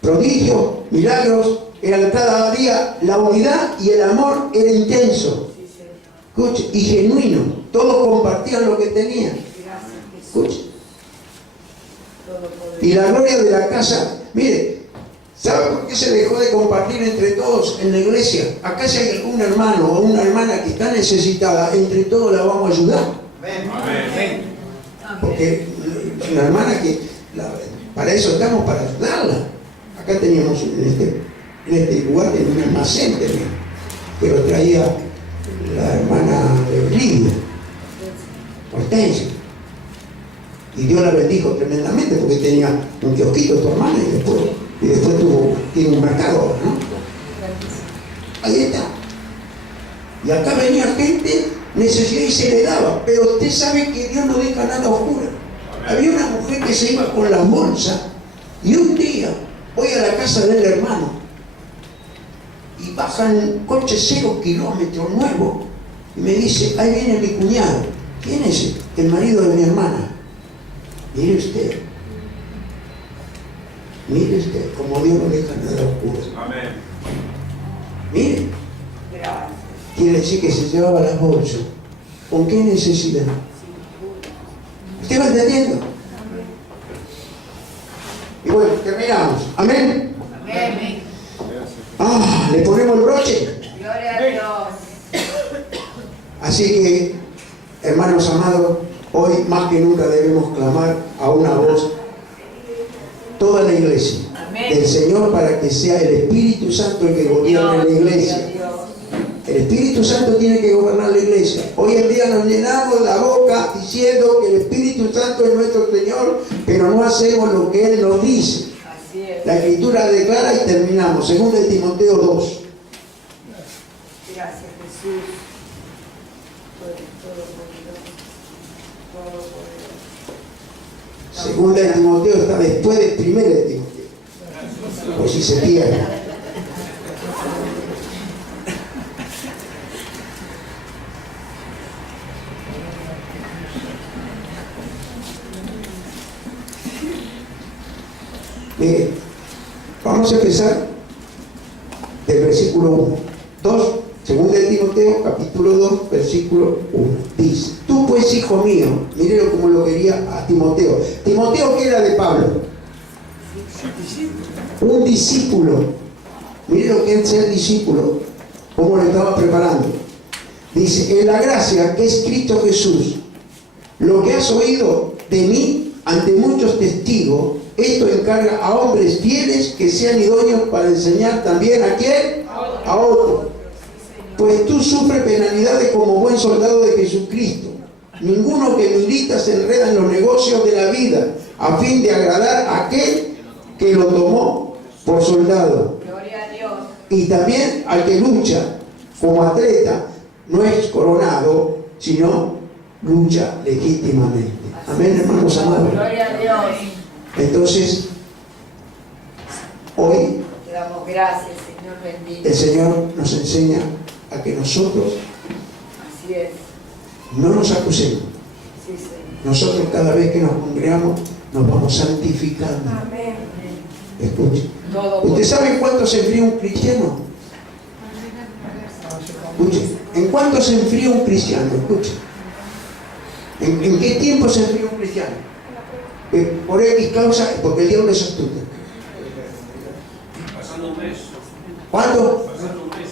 Prodigios, milagros, era cada día la unidad y el amor era intenso. Sí, Señor. Escuche, y genuino. Todos compartían lo que tenían. Gracias, Jesús. Escuche. Todopoderoso. Y la gloria de la casa, mire, ¿sabe por qué se dejó de compartir entre todos en la iglesia? Acá si hay algún hermano o una hermana que está necesitada, entre todos la vamos a ayudar. Amén. Porque una hermana que, para eso estamos, para ayudarla. Acá teníamos en este lugar un almacén que lo traía la hermana de Lidia, Hortensia. Y Dios la bendijo tremendamente porque tenía un kiosquito tu hermana y después tiene un mercado, ¿no? Ahí está. Y acá venía gente, necesidad y se le daba. Pero usted sabe que Dios no deja nada oscuro. Había una mujer que se iba con la bolsa y un día voy a la casa del hermano y bajan coche 0 kilómetros nuevo y me dice, ahí viene mi cuñado. ¿Quién es? El marido de mi hermana. Mire usted, como Dios no deja nada oscuro. Amén. Mire, Gracias. quiere decir que se llevaba las bolsas. ¿Con qué necesidad? ¿Usted va entendiendo? Y bueno, terminamos. Amén. Amén. Le ponemos el broche. Gloria a Dios. Así que, hermanos amados, hoy más que nunca debemos clamar a una voz toda la iglesia del Señor para que sea el Espíritu Santo el que gobierne la iglesia. El Espíritu Santo tiene que gobernar la iglesia. Hoy en día nos llenamos la boca diciendo que el Espíritu Santo es nuestro Señor, pero no hacemos lo que Él nos dice. Así es. La Escritura declara y terminamos. Según de Timoteo 2. Gracias, Jesús. Segunda de Timoteo está después de primera de Timoteo. Por si se pierde. Mire, vamos a empezar del versículo 1. 2, segunda de Timoteo, capítulo 2, versículo 1. Dice, tú pues, hijo mío, mírelo como lo quería a Timoteo. Timoteo, ¿qué era de Pablo? Un discípulo. Mire lo que es ser discípulo, cómo lo estaba preparando. Dice, en la gracia que es Cristo Jesús, lo que has oído de mí ante muchos testigos, esto encarga a hombres fieles que sean idóneos para enseñar también a quién, a otro. Pues tú sufres penalidades como buen soldado de Jesucristo. Ninguno que milita se enreda en los negocios de la vida a fin de agradar a aquel que lo tomó por soldado. Gloria a Dios. Y también al que lucha como atleta no es coronado, sino lucha legítimamente. Amén, hermanos amados. Gloria a Dios. Entonces, hoy Te damos gracias, Señor bendito. el Señor nos enseña a que nosotros Así es. no nos acusemos. Sí, Señor. Nosotros cada vez que nos congregamos nos vamos santificando. Amén. Escuche. Todo ¿Usted sabe cuánto se enfría un cristiano? Escuche. ¿En cuánto se enfría un cristiano? Escuche. ¿En qué tiempo se enfría un cristiano? Por X causa, porque el diablo es astuto. Pasando un mes. ¿Cuándo? Pasando un mes.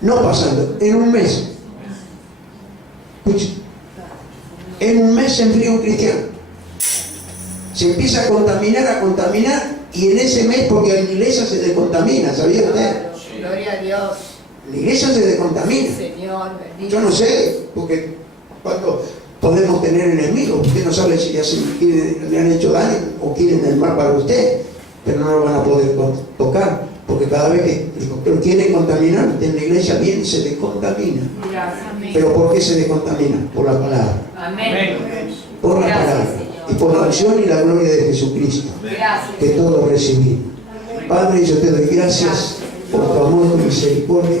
No pasando, en un mes. Escuche. En un mes se enfría un cristiano. Se empieza a contaminar, y en ese mes, porque la iglesia se descontamina, ¿sabía usted? Gloria a Dios. La iglesia se descontamina. Señor bendito. Yo no sé, porque cuando podemos tener enemigos, usted no sabe si le han hecho daño o quieren el mal para usted, pero no lo van a poder tocar, porque cada vez que lo quieren contaminar, usted en la iglesia viene y se descontamina. Gracias. ¿Pero por qué se descontamina? Por la palabra. Amén. Por la Gracias, palabra. Señor. Y por la unción y la gloria de Jesucristo, Gracias. que todos recibimos. Padre, yo te doy gracias por tu amor y misericordia.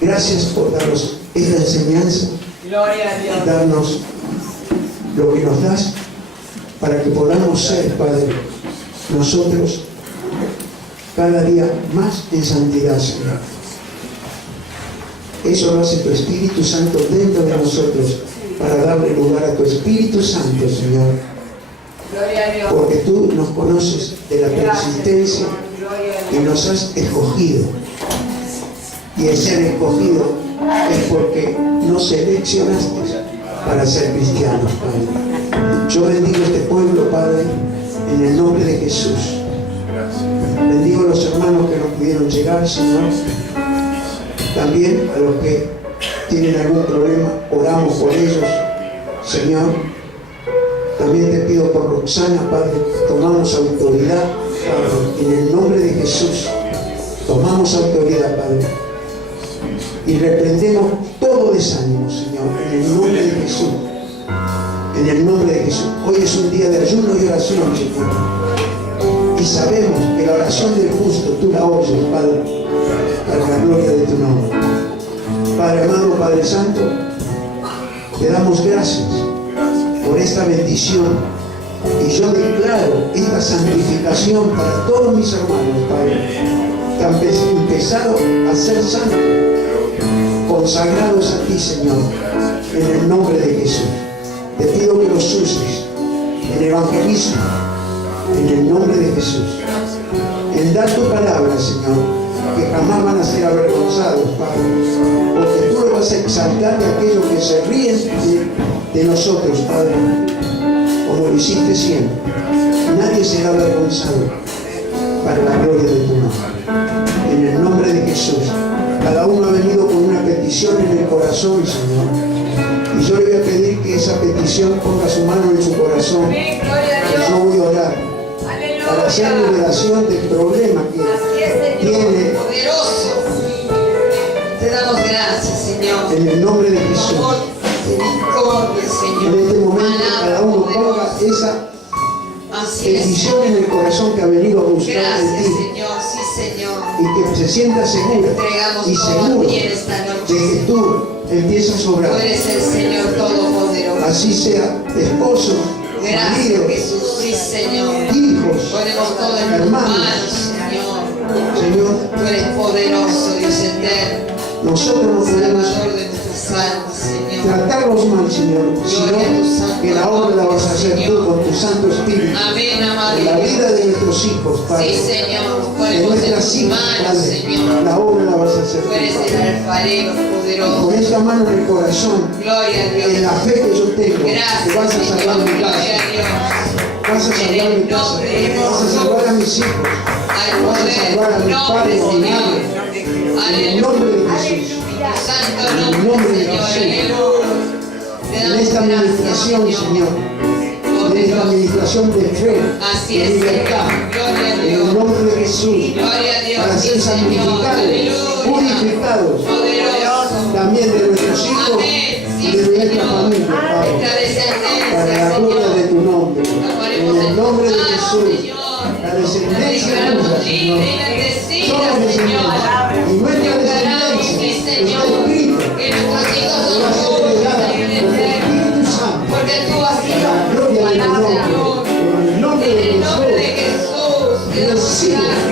Gracias por darnos esta enseñanza, Gloria a Dios. darnos lo que nos das, para que podamos ser, Padre, nosotros cada día más en santidad, Señor. Eso lo hace tu Espíritu Santo dentro de nosotros, para darle lugar a tu Espíritu Santo, Señor. Gloria a Dios. Porque tú nos conoces de la persistencia y nos has escogido. Y el ser escogido es porque nos seleccionaste para ser cristianos, Padre. Yo bendigo este pueblo, Padre, en el nombre de Jesús. Bendigo a los hermanos que no pudieron llegar, Señor. También a los que tienen algún problema, oramos por ellos, Señor. También te pido por Roxana, Padre, tomamos autoridad, Padre, en el nombre de Jesús. Tomamos autoridad, Padre. Y reprendemos todo desánimo, Señor, en el nombre de Jesús. En el nombre de Jesús. Hoy es un día de ayuno y oración, Señor. Y sabemos que la oración del justo tú la oyes, Padre, para la gloria de tu nombre. Padre amado, Padre Santo, te damos gracias por esta bendición. Y yo declaro esta santificación para todos mis hermanos, Padre, que han empezado a ser santos, consagrados a ti, Señor, en el nombre de Jesús. Te pido que los uses en evangelismo, en el nombre de Jesús. En dar tu palabra, Señor, que jamás van a ser avergonzados, Padre, porque tú lo vas a exaltar de aquellos que se ríen de nosotros, Padre, como lo hiciste siempre. Nadie será avergonzado para la gloria de tu nombre. En el nombre de Jesús. Cada uno ha venido con una petición en el corazón, Señor. Y yo le voy a pedir que esa petición ponga su mano en su corazón. Amén, gloria a Dios. Yo voy a orar para hacer Aleluya. liberación del problema que Así es, tiene Señor. Poderoso. Te damos gracias, Señor. en el nombre de Jesús. Amor, misericordia, Señor. En este momento Palabra cada uno ponga poderosa. esa Así es. petición en el corazón que ha venido a buscar de Gracias, ti, Señor. Sí, Señor. y que se sienta segura Entregamos y todo a seguro ti en esta noche. de que tú empiezas a Tú obrar. eres el Señor Todopoderoso. Así sea esposo, Gracias, marido, Jesús. Sí, Señor. hijos, Ponemos todo en tus hermanos. manos, Señor. Señor, Tú eres poderoso, Dios eterno. nosotros no podemos Salvador de nuestras almas, Señor. tratarlos mal, Señor, sino que la obra la vas a hacer tú con tu Santo Espíritu. Amén, amado En la Dios. vida de nuestros hijos, Sí, Padre. Señor. Nos En ponemos en nuestras tus hijas, manos, Padre. Señor. La obra la vas a hacer Tú tú, eres el Padre. alfarero poderoso. Con esta mano en el corazón, Gloria a en la Dios. fe que yo tengo, que Gracias, vas a salvar Señor. mi Gloria casa, a Dios. vas a salvar mi casa, vas a salvar a mis hijos, Al vas a poder, salvar a mi padre, nombre, a mi Señor. madre, en el Aleluya. nombre de Jesús. Santo En el nombre, nombre de Señor. Jesús. Aleluya. Te En damos esta gracias, administración, Señor, en esta administración de fe, Así de es, libertad, Señor. Gloria a en Dios. el nombre de Jesús, Gloria a Dios. para Sí, ser Señor. santificados, Aleluya. purificados, Poderoso. también de nuestros hijos Amén. y Sí, de nuestra Señor. familia, Padre, Nuestra descendencia, para la gloria de Señor. tu nombre, La en ponemos el en nombre de tus manos, Jesús, Señor. la descendencia Declaramos tuya, Señor. libre y bendecida, Somos Señor. descendencia, y nuestra Declaramos, sí, descendencia Señor, está escrito, que nuestros hijos que son va a ser tuyos, heredada Señor por el eterno. Espíritu Santo, Porque tú has sido la gloria de tu palabra, nombre, Señor. en el nombre En de el nombre de Jesús. Jesús, te damos Recibe gracias.